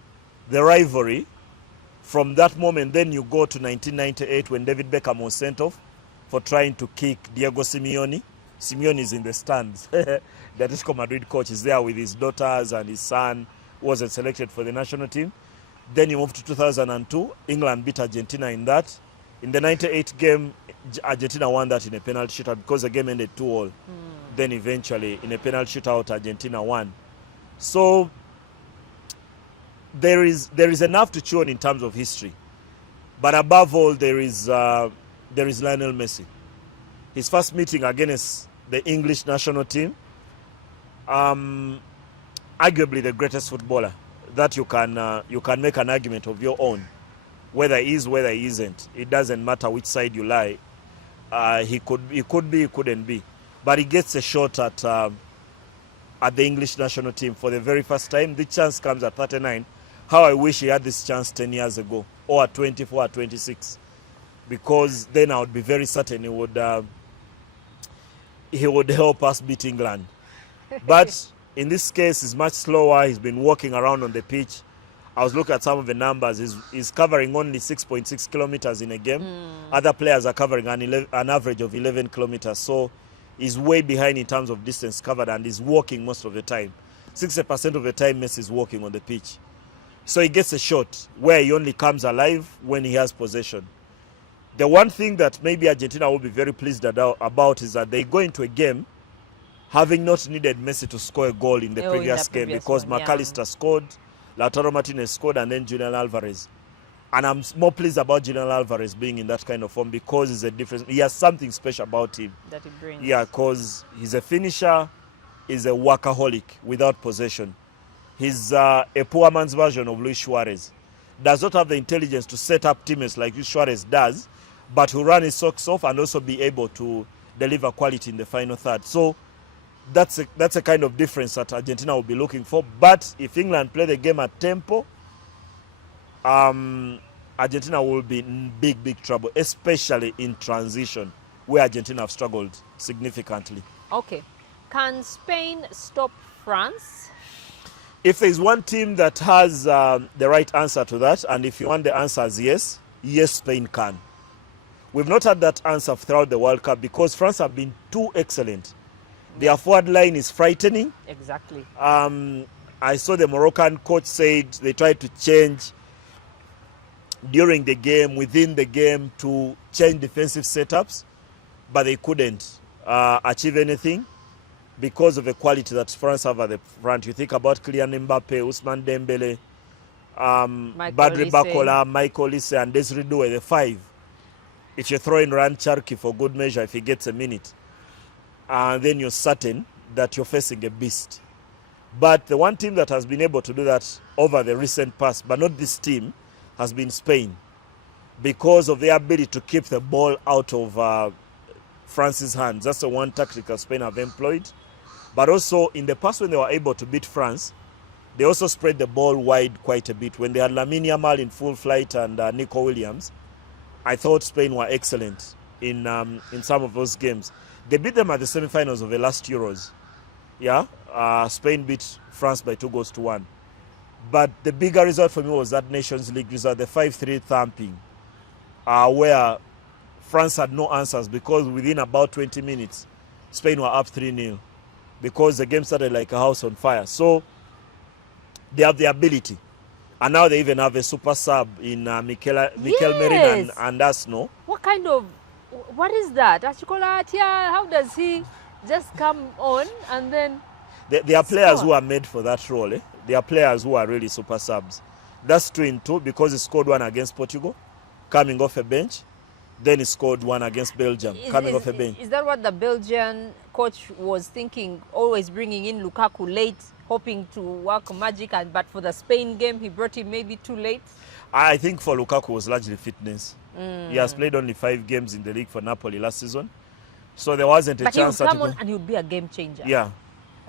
the rivalry from that moment. Then you go to 1998 when David Beckham was sent off for trying to kick Diego Simeone. Simeone is in the stands. The Atletico Madrid coach is there with his daughters and his son, who wasn't selected for the national team. Then you move to 2002. England beat Argentina in that. In the 98 game, Argentina won that in a penalty shootout because the game ended 2-2. Then eventually, in a penalty shootout, Argentina won. So there is enough to chew on in terms of history. But above all, there is Lionel Messi. His first meeting against the English national team, arguably the greatest footballer that you can make an argument of your own. Whether he is, whether he isn't, it doesn't matter which side you lie. He could be, he couldn't be, but he gets a shot at the English national team for the very first time. The chance comes at 39. How I wish he had this chance 10 years ago, or at 24 or 26, because then I would be very certain he would help us beat England. But in this case, he's much slower. He's been walking around on the pitch. I was looking at some of the numbers. He's covering only 6.6 kilometers in a game. Other players are covering an average of 11 kilometers. So he's way behind in terms of distance covered, and he's walking most of the time. 60% of the time, Messi is walking on the pitch. So he gets a shot where he only comes alive when he has possession. The one thing that maybe Argentina will be very pleased about is that they go into a game having not needed Messi to score a goal in the previous game, because McAllister scored, Lautaro Martinez scored, and then Julian Alvarez. And I'm more pleased about Julian Alvarez being in that kind of form, because he's a different. He has something special about him that he brings. Yeah, because he's a finisher, he's a workaholic without possession. He's a poor man's version of Luis Suarez. Does not have the intelligence to set up teammates like Luis Suarez does, but who run his socks off and also be able to deliver quality in the final third. So that's a kind of difference that Argentina will be looking for. But if England play the game at tempo, Argentina will be in big trouble, especially in transition, where Argentina have struggled significantly. Okay. Can Spain stop France? If there is one team that has the right answer to that, and if you want the answer as yes, Spain can. We've not had that answer throughout the World Cup because France have been too excellent. Their forward line is frightening. Exactly. I saw the Moroccan coach said they tried to change during the game, within the game, to change defensive setups, but they couldn't achieve anything because of the quality that France have at the front. You think about Kylian Mbappe, Ousmane Dembele, Badri Bakola, Michael Olise, and Desiree Doué, the 5. If you throw in Ran Cherki for good measure, if he gets a minute, then you're certain that you're facing a beast. But the one team that has been able to do that over the recent past, but not this team, has been Spain, because of their ability to keep the ball out of France's hands. That's the one tactic that Spain have employed. But also in the past, when they were able to beat France, they also spread the ball wide quite a bit. When they had Lamine Yamal in full flight and Nico Williams, I thought Spain were excellent in some of those games. They beat them at the semifinals of the last Euros. Yeah, Spain beat France by 2-1. But the bigger result for me was that Nations League result, the 5-3 thumping, where France had no answers, because within about 20 minutes, Spain were up 3-0, because the game started like a house on fire. So they have the ability. And now they even have a super sub in Mikel Merino and Arsenal. What is that? How does he just come on and then... There are players who are made for that role. Eh? There are players who are really super subs. That's 2-2, because he scored one against Portugal, coming off a bench. Then he scored one against Belgium, coming off a bench. Is that what the Belgian coach was thinking, always bringing in Lukaku late, hoping to work magic, but for the Spain game, he brought him maybe too late? I think for Lukaku was largely fitness. He has played only 5 games in the league for Napoli last season. So there wasn't a chance. But he would come on and he would be a game changer. Yeah.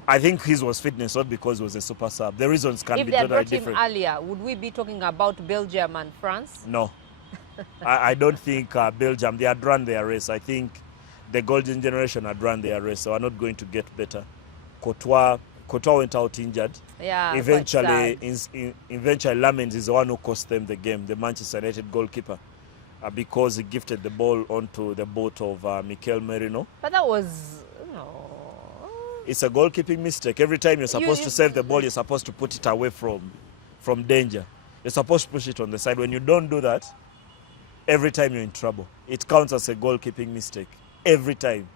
I think his was fitness, not because he was a super sub. The reasons can be totally different. If they brought him earlier, would we be talking about Belgium and France? No. I don't think Belgium, they had run their race. I think the golden generation had run their race. So are not going to get better. Courtois went out injured. Yeah, eventually Lamens is the one who cost them the game, the Manchester United goalkeeper, because he gifted the ball onto the boat of Mikel Merino. But that was... No. It's a goalkeeping mistake. Every time you're supposed to save the ball, you're supposed to put it away from danger. You're supposed to push it on the side. When you don't do that, every time you're in trouble. It counts as a goalkeeping mistake. Every time.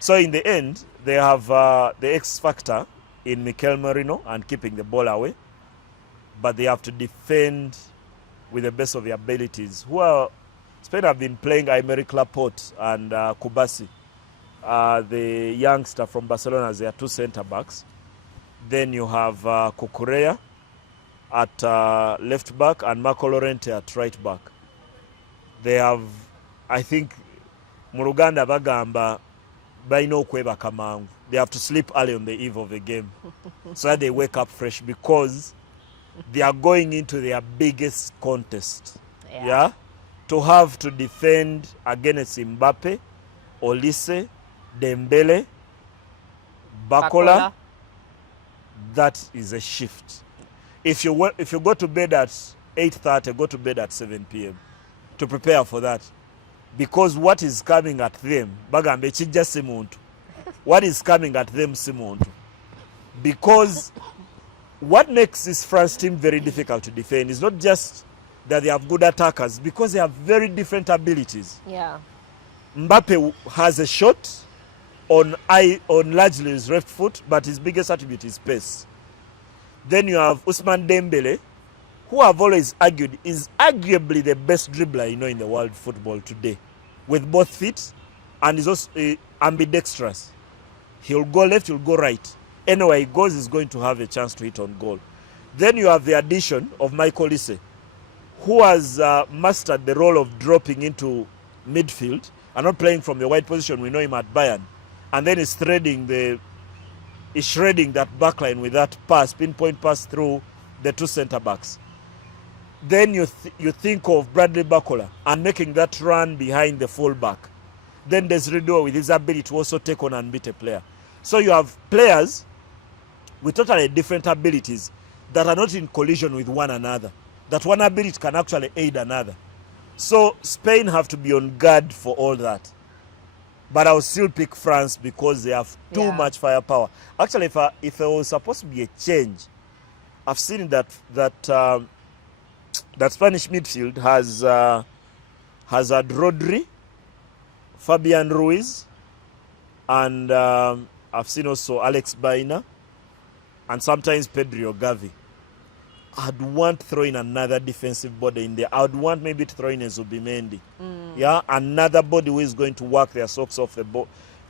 So in the end, they have the X factor in Mikel Merino and keeping the ball away. But they have to defend with the best of their abilities. Spain have been playing Aymeric Laporte and Kubasi, the youngster from Barcelona, as their 2 centre-backs. Then you have Cucurella at left back and Marco Llorente at right back. They have, I think, Uganda bagamba baino kwebaka mangu. They have to sleep early on the eve of the game so that they wake up fresh, because they are going into their biggest contest. Yeah? To have to defend against Mbappe, Olise, Dembele, Bakola, that is a shift. If you go to bed at 8:30, go to bed at 7 p.m. to prepare for that. Because what is coming at them, bagambe chijja simuntu. What is coming at them simuntu. Because what makes this France team very difficult to defend is not just that they have good attackers, because they have very different abilities. Yeah. Mbappe has a shot on largely his left foot, but his biggest attribute is pace. Then you have Ousmane Dembele, who I've always argued is arguably the best dribbler in the world football today, with both feet, and is also ambidextrous. He'll go left, he'll go right. Anywhere he goes, he's going to have a chance to hit on goal. Then you have the addition of Michael Olise, who has mastered the role of dropping into midfield and not playing from the wide position. We know him at Bayern. And then he's shredding that backline with that pass, pinpoint pass through the 2 centre-backs. Then you think of Bradley Bakola and making that run behind the full-back. Then there's Rido with his ability to also take on and beat a player. So you have players with totally different abilities that are not in collision with one another. That one ability can actually aid another. So Spain have to be on guard for all that. But I will still pick France because they have too much firepower. Actually, if there was supposed to be a change, I've seen that Spanish midfield has had Rodri, Fabian Ruiz, and I've seen also Alex Baina, and sometimes Pedro Gavi. I'd want to throw in another defensive body in there. I'd want maybe to throw in a Zubimendi. Yeah, another body who is going to work their socks off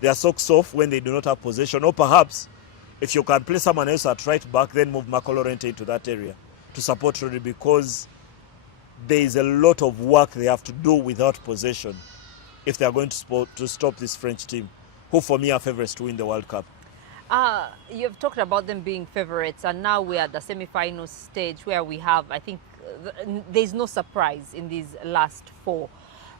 their socks off when they do not have possession. Or perhaps, if you can play someone else at right back, then move Marco Llorente into that area to support Rodri, because there is a lot of work they have to do without possession if they are going to stop this French team, who for me are favourites to win the World Cup. You've talked about them being favourites, and now we're at the semi-final stage where we have, I think, there's no surprise in these last four.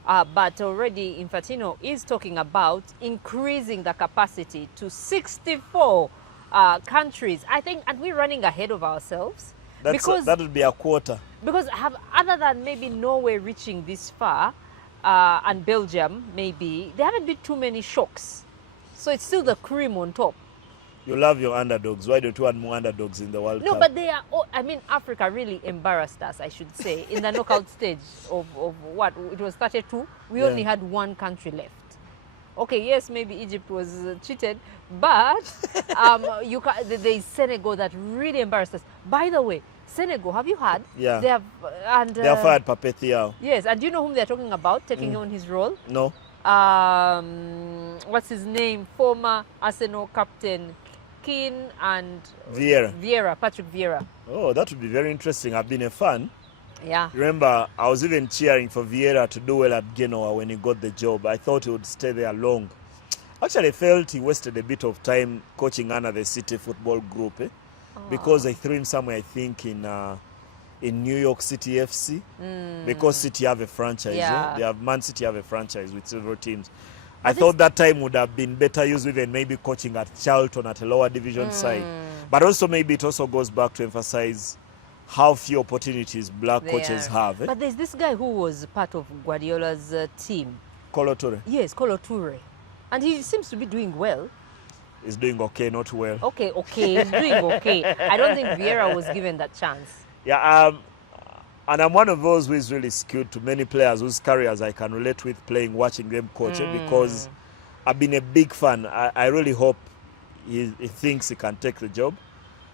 But already Infantino is talking about increasing the capacity to 64 countries. I think, and we're running ahead of ourselves. That would be a quarter. Because other than maybe Norway reaching this far, and Belgium maybe, there haven't been too many shocks. So it's still the cream on top. You love your underdogs. Why don't you want more underdogs in the World Cup? No, but they are, I mean, Africa really embarrassed us, I should say, in the knockout stage of what? It was 32. We only had one country left. Okay, yes, maybe Egypt was cheated, but there's Senegal that really embarrassed us. By the way, Senegal, have you heard? Yeah. They have fired Pape Thiaw. Yes, and do you know whom they're talking about taking on his role? No. What's his name? Former Arsenal captain Keane and Vieira. Patrick Vieira. Oh, that would be very interesting. I've been a fan. Yeah. Remember, I was even cheering for Vieira to do well at Genoa when he got the job. I thought he would stay there long. Actually, I felt he wasted a bit of time coaching under the City Football Group, because they threw him somewhere, I think, in New York City FC, because City have a franchise. Yeah. They have Man City have a franchise with several teams. I thought that time would have been better used even maybe coaching at Charlton at a lower division side. But also maybe it also goes back to emphasize how few opportunities black coaches have. But there's this guy who was part of Guardiola's team. Kolo Toure. Yes, Kolo Toure. And he seems to be doing well. He's doing okay, not well. Okay, he's doing okay. I don't think Vieira was given that chance. Yeah, and I'm one of those who is really skewed to many players whose careers I can relate with playing, watching them coach, because I've been a big fan. I really hope he thinks he can take the job.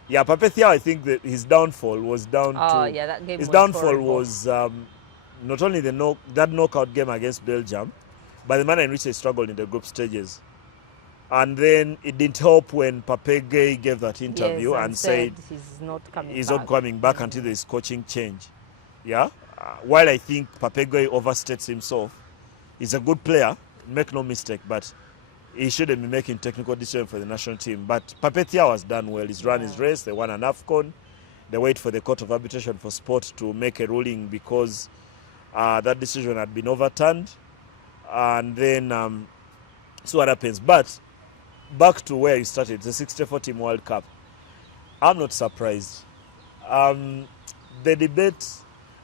Yeah, Pape Thiaw, I think that his downfall was down to... yeah, that game his was downfall horrible. was not only that knockout game against Belgium, but the manner in which they struggled in the group stages. And then it didn't help when Pape Gueye gave that interview and said he's not coming back until there is coaching change. Yeah, while I think Pape Gueye overstates himself, he's a good player, make no mistake, but he shouldn't be making technical decisions for the national team. But Pape Thiaw has done well. He's run his race. They won an AFCON. They wait for the Court of Arbitration for Sport to make a ruling because that decision had been overturned. And then see what happens. But back to where you started, the 64-team World Cup. I'm not surprised. The debate,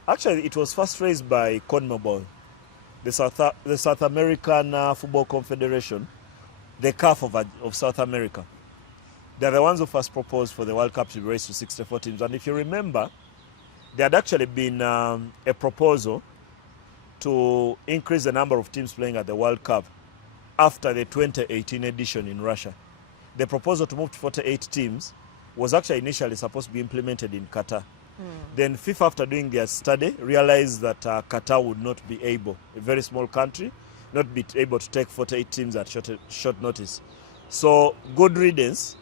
actually, it was first raised by CONMEBOL, the South American Football Confederation, the CAF of South America. They're the ones who first proposed for the World Cup to be raised to 64 teams. And if you remember, there had actually been a proposal to increase the number of teams playing at the World Cup after the 2018 edition in Russia. The proposal to move to 48 teams was actually initially supposed to be implemented in Qatar. Then FIFA, after doing their study, realized that Qatar would not be able, a very small country, not be able to take 48 teams at short notice. So, good riddance.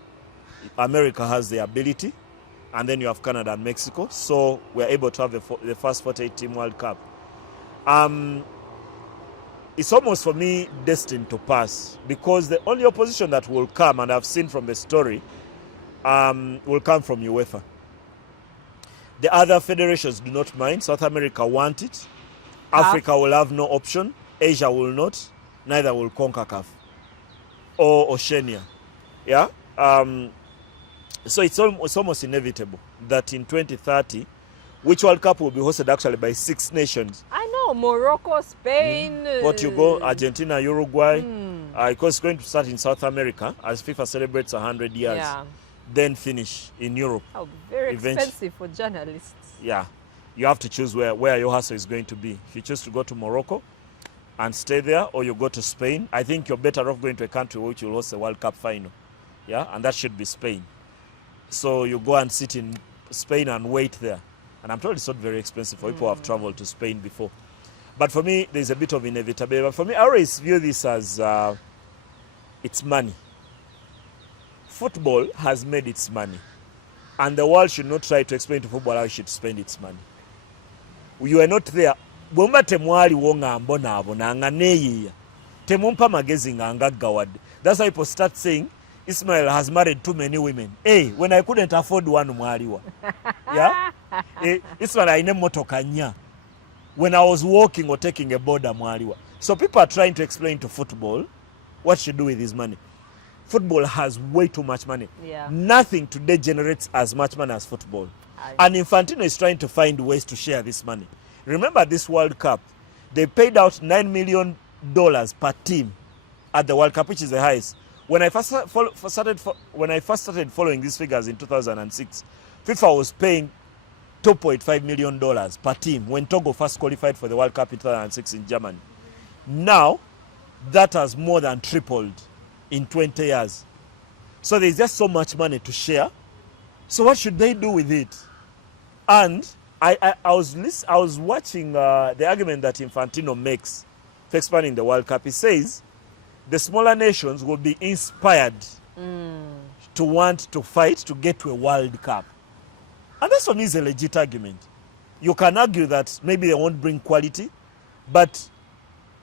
America has the ability, and then you have Canada and Mexico. So, we're able to have the first 48-team World Cup. It's almost, for me, destined to pass, because the only opposition that will come, and I've seen from the story, will come from UEFA. The other federations do not mind. South America want it. Africa will have no option. Asia will not. Neither will CONCACAF or Oceania. Yeah. So it's almost inevitable that in 2030, which World Cup will be hosted actually by 6 nations. I know, Morocco, Spain, Portugal, Argentina, Uruguay. Because it's going to start in South America as FIFA celebrates 100 years. Yeah. Then finish in Europe. Oh, very expensive for journalists. Yeah. You have to choose where your hustle is going to be. If you choose to go to Morocco and stay there, or you go to Spain, I think you're better off going to a country which will host the World Cup final. Yeah, and that should be Spain. So you go and sit in Spain and wait there And I'm told it's not very expensive for people who have traveled to Spain before. But for me, there's a bit of inevitability. But for me, I always view this as it's money. Football has made its money. And the world should not try to explain to football how it should spend its money. You are not there. Bomba temwali wonga mbona abona nga neyiya. Temumpa magezi nga ngaggawadde. That's why people start saying Ismail has married too many women. Hey, when I couldn't afford one mwaliwa. Yeah? Ismail aine motoka nya. When I was walking or taking a border mwaliwa. So people are trying to explain to football what should do with his money. Football has way too much money. Yeah. Nothing today generates as much money as football. And Infantino is trying to find ways to share this money. Remember this World Cup, they paid out $9 million per team at the World Cup, which is the highest. When I first started following these figures in 2006, FIFA was paying $2.5 million per team when Togo first qualified for the World Cup in 2006 in Germany. Now, that has more than tripled in 20 years. So there's just so much money to share. So what should they do with it? And I was watching the argument that Infantino makes for expanding the World Cup. He says the smaller nations will be inspired to want to fight to get to a World Cup. And that's for me is a legit argument. You can argue that maybe they won't bring quality, but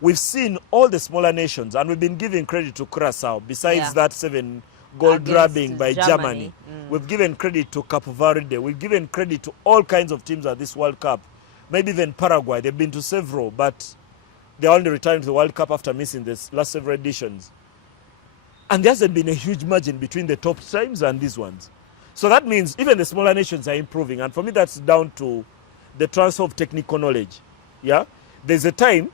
we've seen all the smaller nations, and we've been giving credit to Curaçao, besides that 7-goal drubbing by Germany. We've given credit to Cape Verde. We've given credit to all kinds of teams at this World Cup. Maybe even Paraguay. They've been to several, but they're only returning to the World Cup after missing this last several editions. And there hasn't been a huge margin between the top teams and these ones. So that means even the smaller nations are improving. And for me, that's down to the transfer of technical knowledge. Yeah? There's a time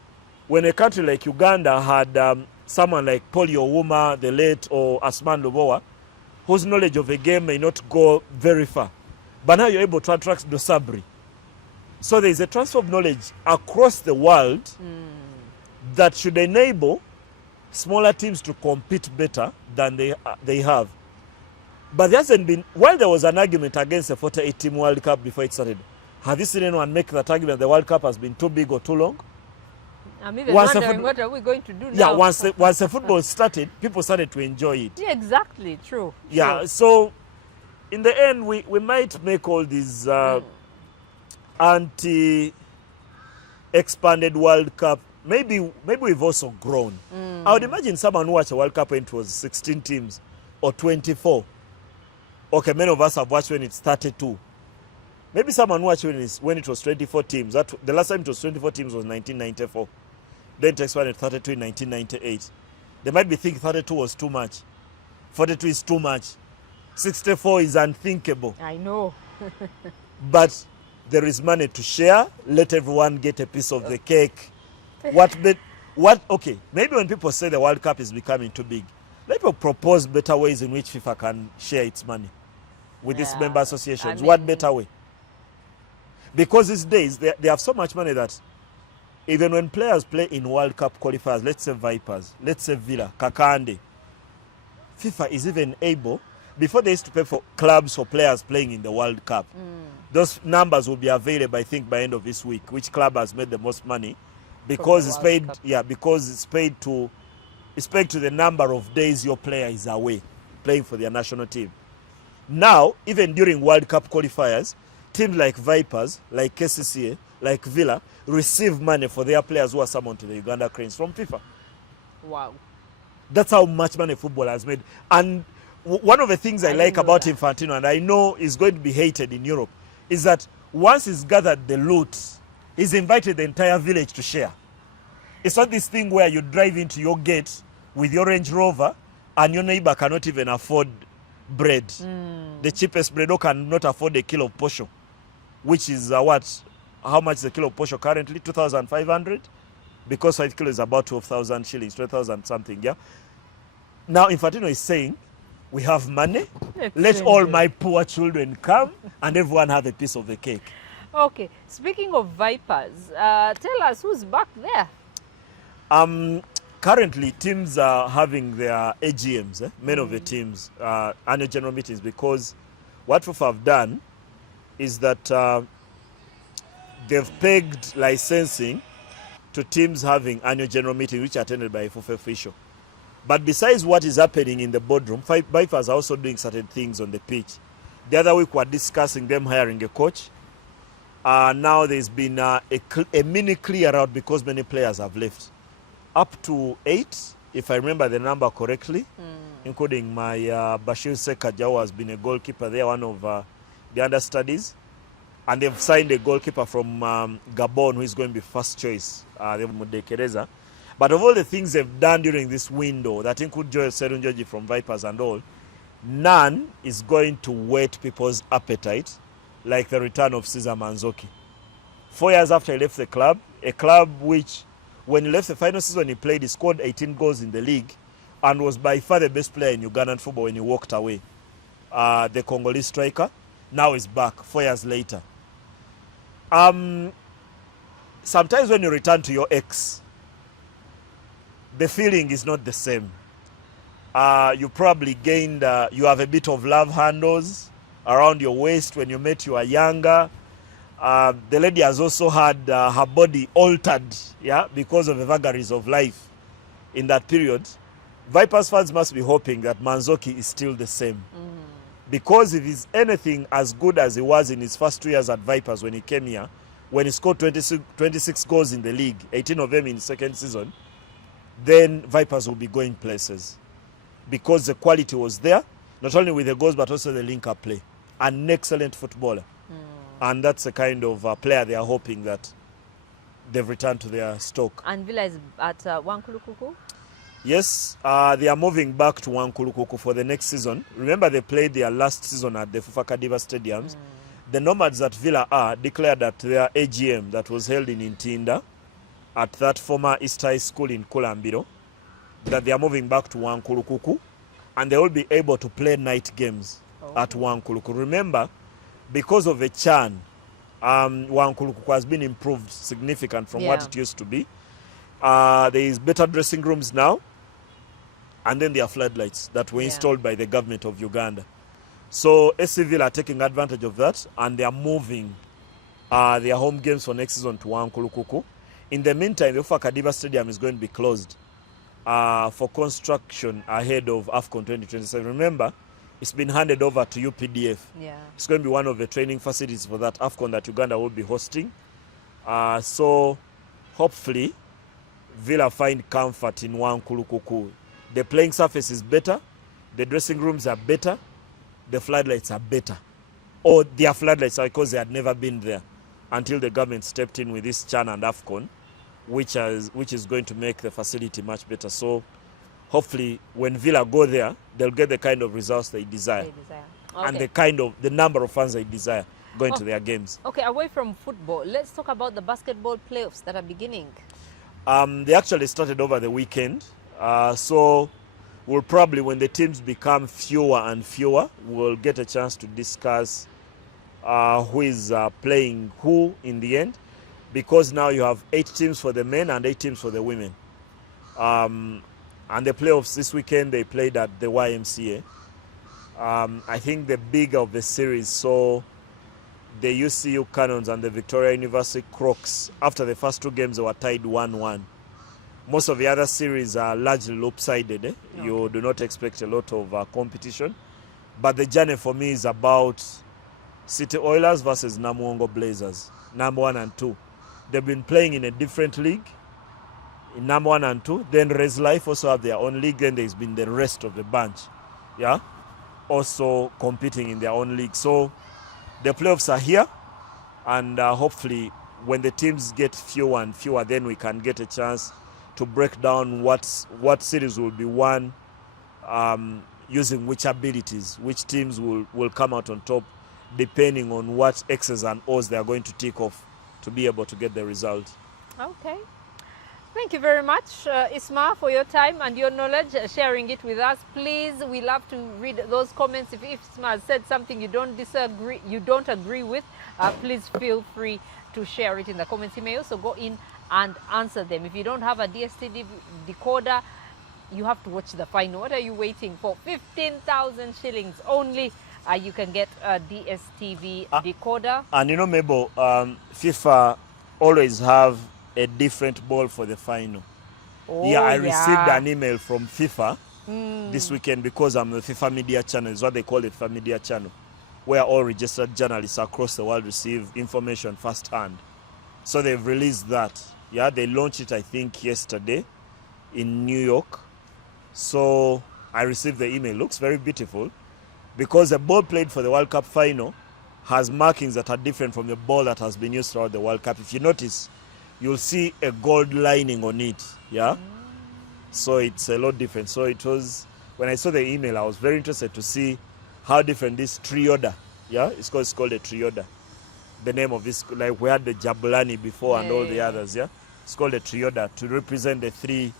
when a country like Uganda had someone like Paul Yowuma, the late, or Asman Lubowa, whose knowledge of a game may not go very far. But now you're able to attract Dosabri. So there's a transfer of knowledge across the world that should enable smaller teams to compete better than they have. But there hasn't been, while there was an argument against the 48-team World Cup before it started, have you seen anyone make that argument the World Cup has been too big or too long? I'm even wondering what are we going to do now? Yeah, once the football started, people started to enjoy it. Yeah, exactly, true. Yeah, so in the end, we might make all these anti-expanded World Cup. Maybe we've also grown. I would imagine someone who watched a World Cup when it was 16 teams or 24. Okay, many of us have watched when it's 32. Maybe someone watched when it was 24 teams. The last time it was 24 teams was 1994. Then it expanded 32 in 1998. They might be thinking 32 was too much. 42 is too much. 64 is unthinkable. I know. But there is money to share. Let everyone get a piece of the cake. Okay, maybe when people say the World Cup is becoming too big, let people propose better ways in which FIFA can share its money with its member associations. What better way? Because these days, they have so much money that even when players play in World Cup qualifiers, let's say Vipers, let's say Villa, Kakande, FIFA is even able, before they used to pay for clubs or players playing in the World Cup, those numbers will be available, I think, by end of this week, which club has made the most money, because it's paid, because it's paid to the number of days your player is away playing for their national team. Now, even during World Cup qualifiers, teams like Vipers, like KCCA, like Villa, receive money for their players who are summoned to the Uganda Cranes from FIFA. Wow. That's how much money football has made. And one of the things I like about Infantino, and I know is going to be hated in Europe, is that once he's gathered the loot, he's invited the entire village to share. It's not this thing where you drive into your gate with your Range Rover and your neighbor cannot even afford bread. The cheapest bread, or cannot afford a kilo of posho, which is how much is a kilo of posho currently? 2,500? Because 5 kilos is about 12,000 shillings, 12,000 something, yeah? Now Infantino is saying, we have money, let all my poor children come and everyone have a piece of the cake. Okay, speaking of Vipers, tell us who's back there? Currently, teams are having their AGMs, many of the teams, annual general meetings, because what FIFA have done is that they've pegged licensing to teams having annual general meetings, which are attended by a FIFA official. But besides what is happening in the boardroom, Vipers are also doing certain things on the pitch. The other week we were discussing them hiring a coach. Now there's been a mini clear out because many players have left. Up to 8, if I remember the number correctly, including my Bashir Sekaja, who has been a goalkeeper there, one of the understudies. And they've signed a goalkeeper from Gabon who is going to be first choice, Mudekereza. But of all the things they've done during this window, that include Joel Serunjoji from Vipers and all, none is going to whet people's appetite like the return of Ceasor Manzoki. 4 years after he left the club, a club which, when he left the final season he played, he scored 18 goals in the league and was by far the best player in Ugandan football when he walked away. The Congolese striker, now is back 4 years later. Sometimes when you return to your ex, the feeling is not the same. You probably gained, you have a bit of love handles around your waist when you met you were younger. The lady has also had her body altered, yeah, because of the vagaries of life in that period. Vipers fans must be hoping that Manzoki is still the same. Because if he's anything as good as he was in his first 2 years at Vipers when he came here, when he scored 26 goals in the league, 18 of them in the second season, then Vipers will be going places. Because the quality was there, not only with the goals but also the link-up play. An excellent footballer. And that's the kind of player they are hoping that they've returned to their stock. And Villa is at Wankulukuku? Yes, they are moving back to Wankulukuku for the next season. Remember, they played their last season at the FIFA Kadiba Stadiums. The Nomads at Villa are declared at their AGM that was held in Intinda at that former East High School in Kulambiro that they are moving back to Wankulukuku and they will be able to play night games at Wankulukuku. Remember, because of the churn, Wankulukuku has been improved significant from what it used to be. There is better dressing rooms now. And then there are floodlights that were installed by the government of Uganda. So SC Villa are taking advantage of that and they are moving their home games for next season to Wankulukuku. In the meantime, the FIFA Kadiba Stadium is going to be closed for construction ahead of AFCON 2027. Remember, it's been handed over to UPDF. It's going to be one of the training facilities for that AFCON that Uganda will be hosting. So hopefully, Villa find comfort in Wankulukuku. The playing surface is better, the dressing rooms are better, the floodlights are better. Or their floodlights are because they had never been there until the government stepped in with this CHAN and AFCON, which is going to make the facility much better. So hopefully when Villa go there, they'll get the kind of results they desire. And the number of fans they desire going to their games. Okay, away from football, let's talk about the basketball playoffs that are beginning. They actually started over the weekend. So we'll probably, when the teams become fewer and fewer, we'll get a chance to discuss who is playing who in the end. Because now you have 8 teams for the men and 8 teams for the women. And the playoffs this weekend, they played at the YMCA. I think the bigger of the series, so the UCU Cannons and the Victoria University Crocs, after the first 2 games, they were tied 1-1. Most of the other series are largely lopsided. You do not expect a lot of competition. But the journey for me is about City Oilers versus Namuongo Blazers, number 1 and 2. They've been playing in a different league, in number 1 and 2. Then Res Life also have their own league. Then there's been the rest of the bunch, also competing in their own league. So the playoffs are here, and hopefully when the teams get fewer and fewer, then we can get a chance to break down what series will be won using which abilities, which teams will come out on top, depending on what X's and O's they are going to tick off to be able to get the result. Okay. Thank you very much, Isma, for your time and your knowledge, sharing it with us. Please, we love to read those comments. If Isma has said something you don't agree with, please feel free to share it in the comments. You may also go in and answer them. If you don't have a DSTV decoder, you have to watch the final. What are you waiting for? 15,000 shillings only You can get a DSTV decoder. And you know, Mabel, FIFA always have a different ball for the final. Oh, I received an email from FIFA this weekend because I'm the FIFA media channel, is what they call it, FIFA media channel, where all registered journalists across the world receive information firsthand. So they've released that. Yeah, they launched it, I think, yesterday in New York. So I received the email. Looks very beautiful because the ball played for the World Cup final has markings that are different from the ball that has been used throughout the World Cup. If you notice, you'll see a gold lining on it. Yeah. So it's a lot different. So it was, when I saw the email, I was very interested to see how different this trioda, yeah, it's called a trioda. The name of this, like we had the Jabulani before and all the others, yeah. It's called a trioda to represent the three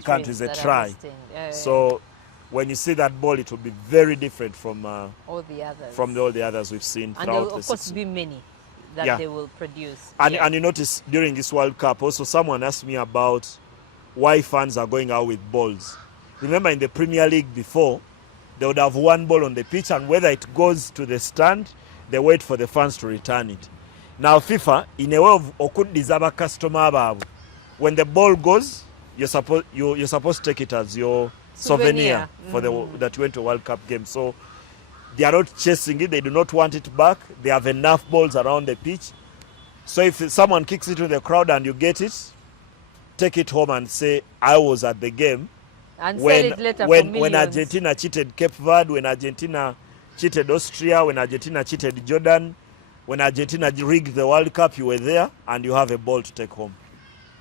countries that try. So when you see that ball, it will be very different from all the others. From all the others we've seen throughout the season. And there will, of course, be many that they will produce. And you notice during this World Cup, also someone asked me about why fans are going out with balls. Remember in the Premier League before, they would have one ball on the pitch, and whether it goes to the stand, they wait for the fans to return it. Now FIFA, in a way of okut disaba customer babu, when the ball goes, you're supposed to take it as your souvenir for that you went to World Cup game. So they are not chasing it, they do not want it back. They have enough balls around the pitch. So if someone kicks it to the crowd and you get it, take it home and say, I was at the game. And sell it later for millions. When Argentina cheated Cape Verde, when Argentina cheated Austria, when Argentina cheated Jordan, when Argentina rigged the World Cup, you were there and you have a ball to take home.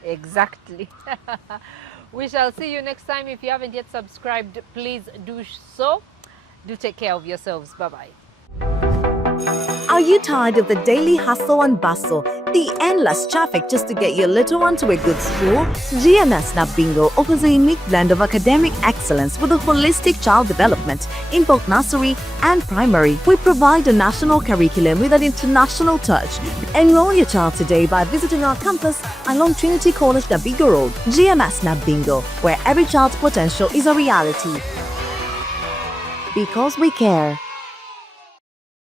Exactly. We shall see you next time. If you haven't yet subscribed, please do so. Do take care of yourselves. Bye-bye. Are you tired of the daily hustle and bustle, the endless traffic just to get your little one to a good school? GMS Bingo offers a unique blend of academic excellence with a holistic child development in both nursery and primary. We provide a national curriculum with an international touch. Enroll your child today by visiting our campus along Trinity College Nabingo Road. GMS Bingo, where every child's potential is a reality. Because we care.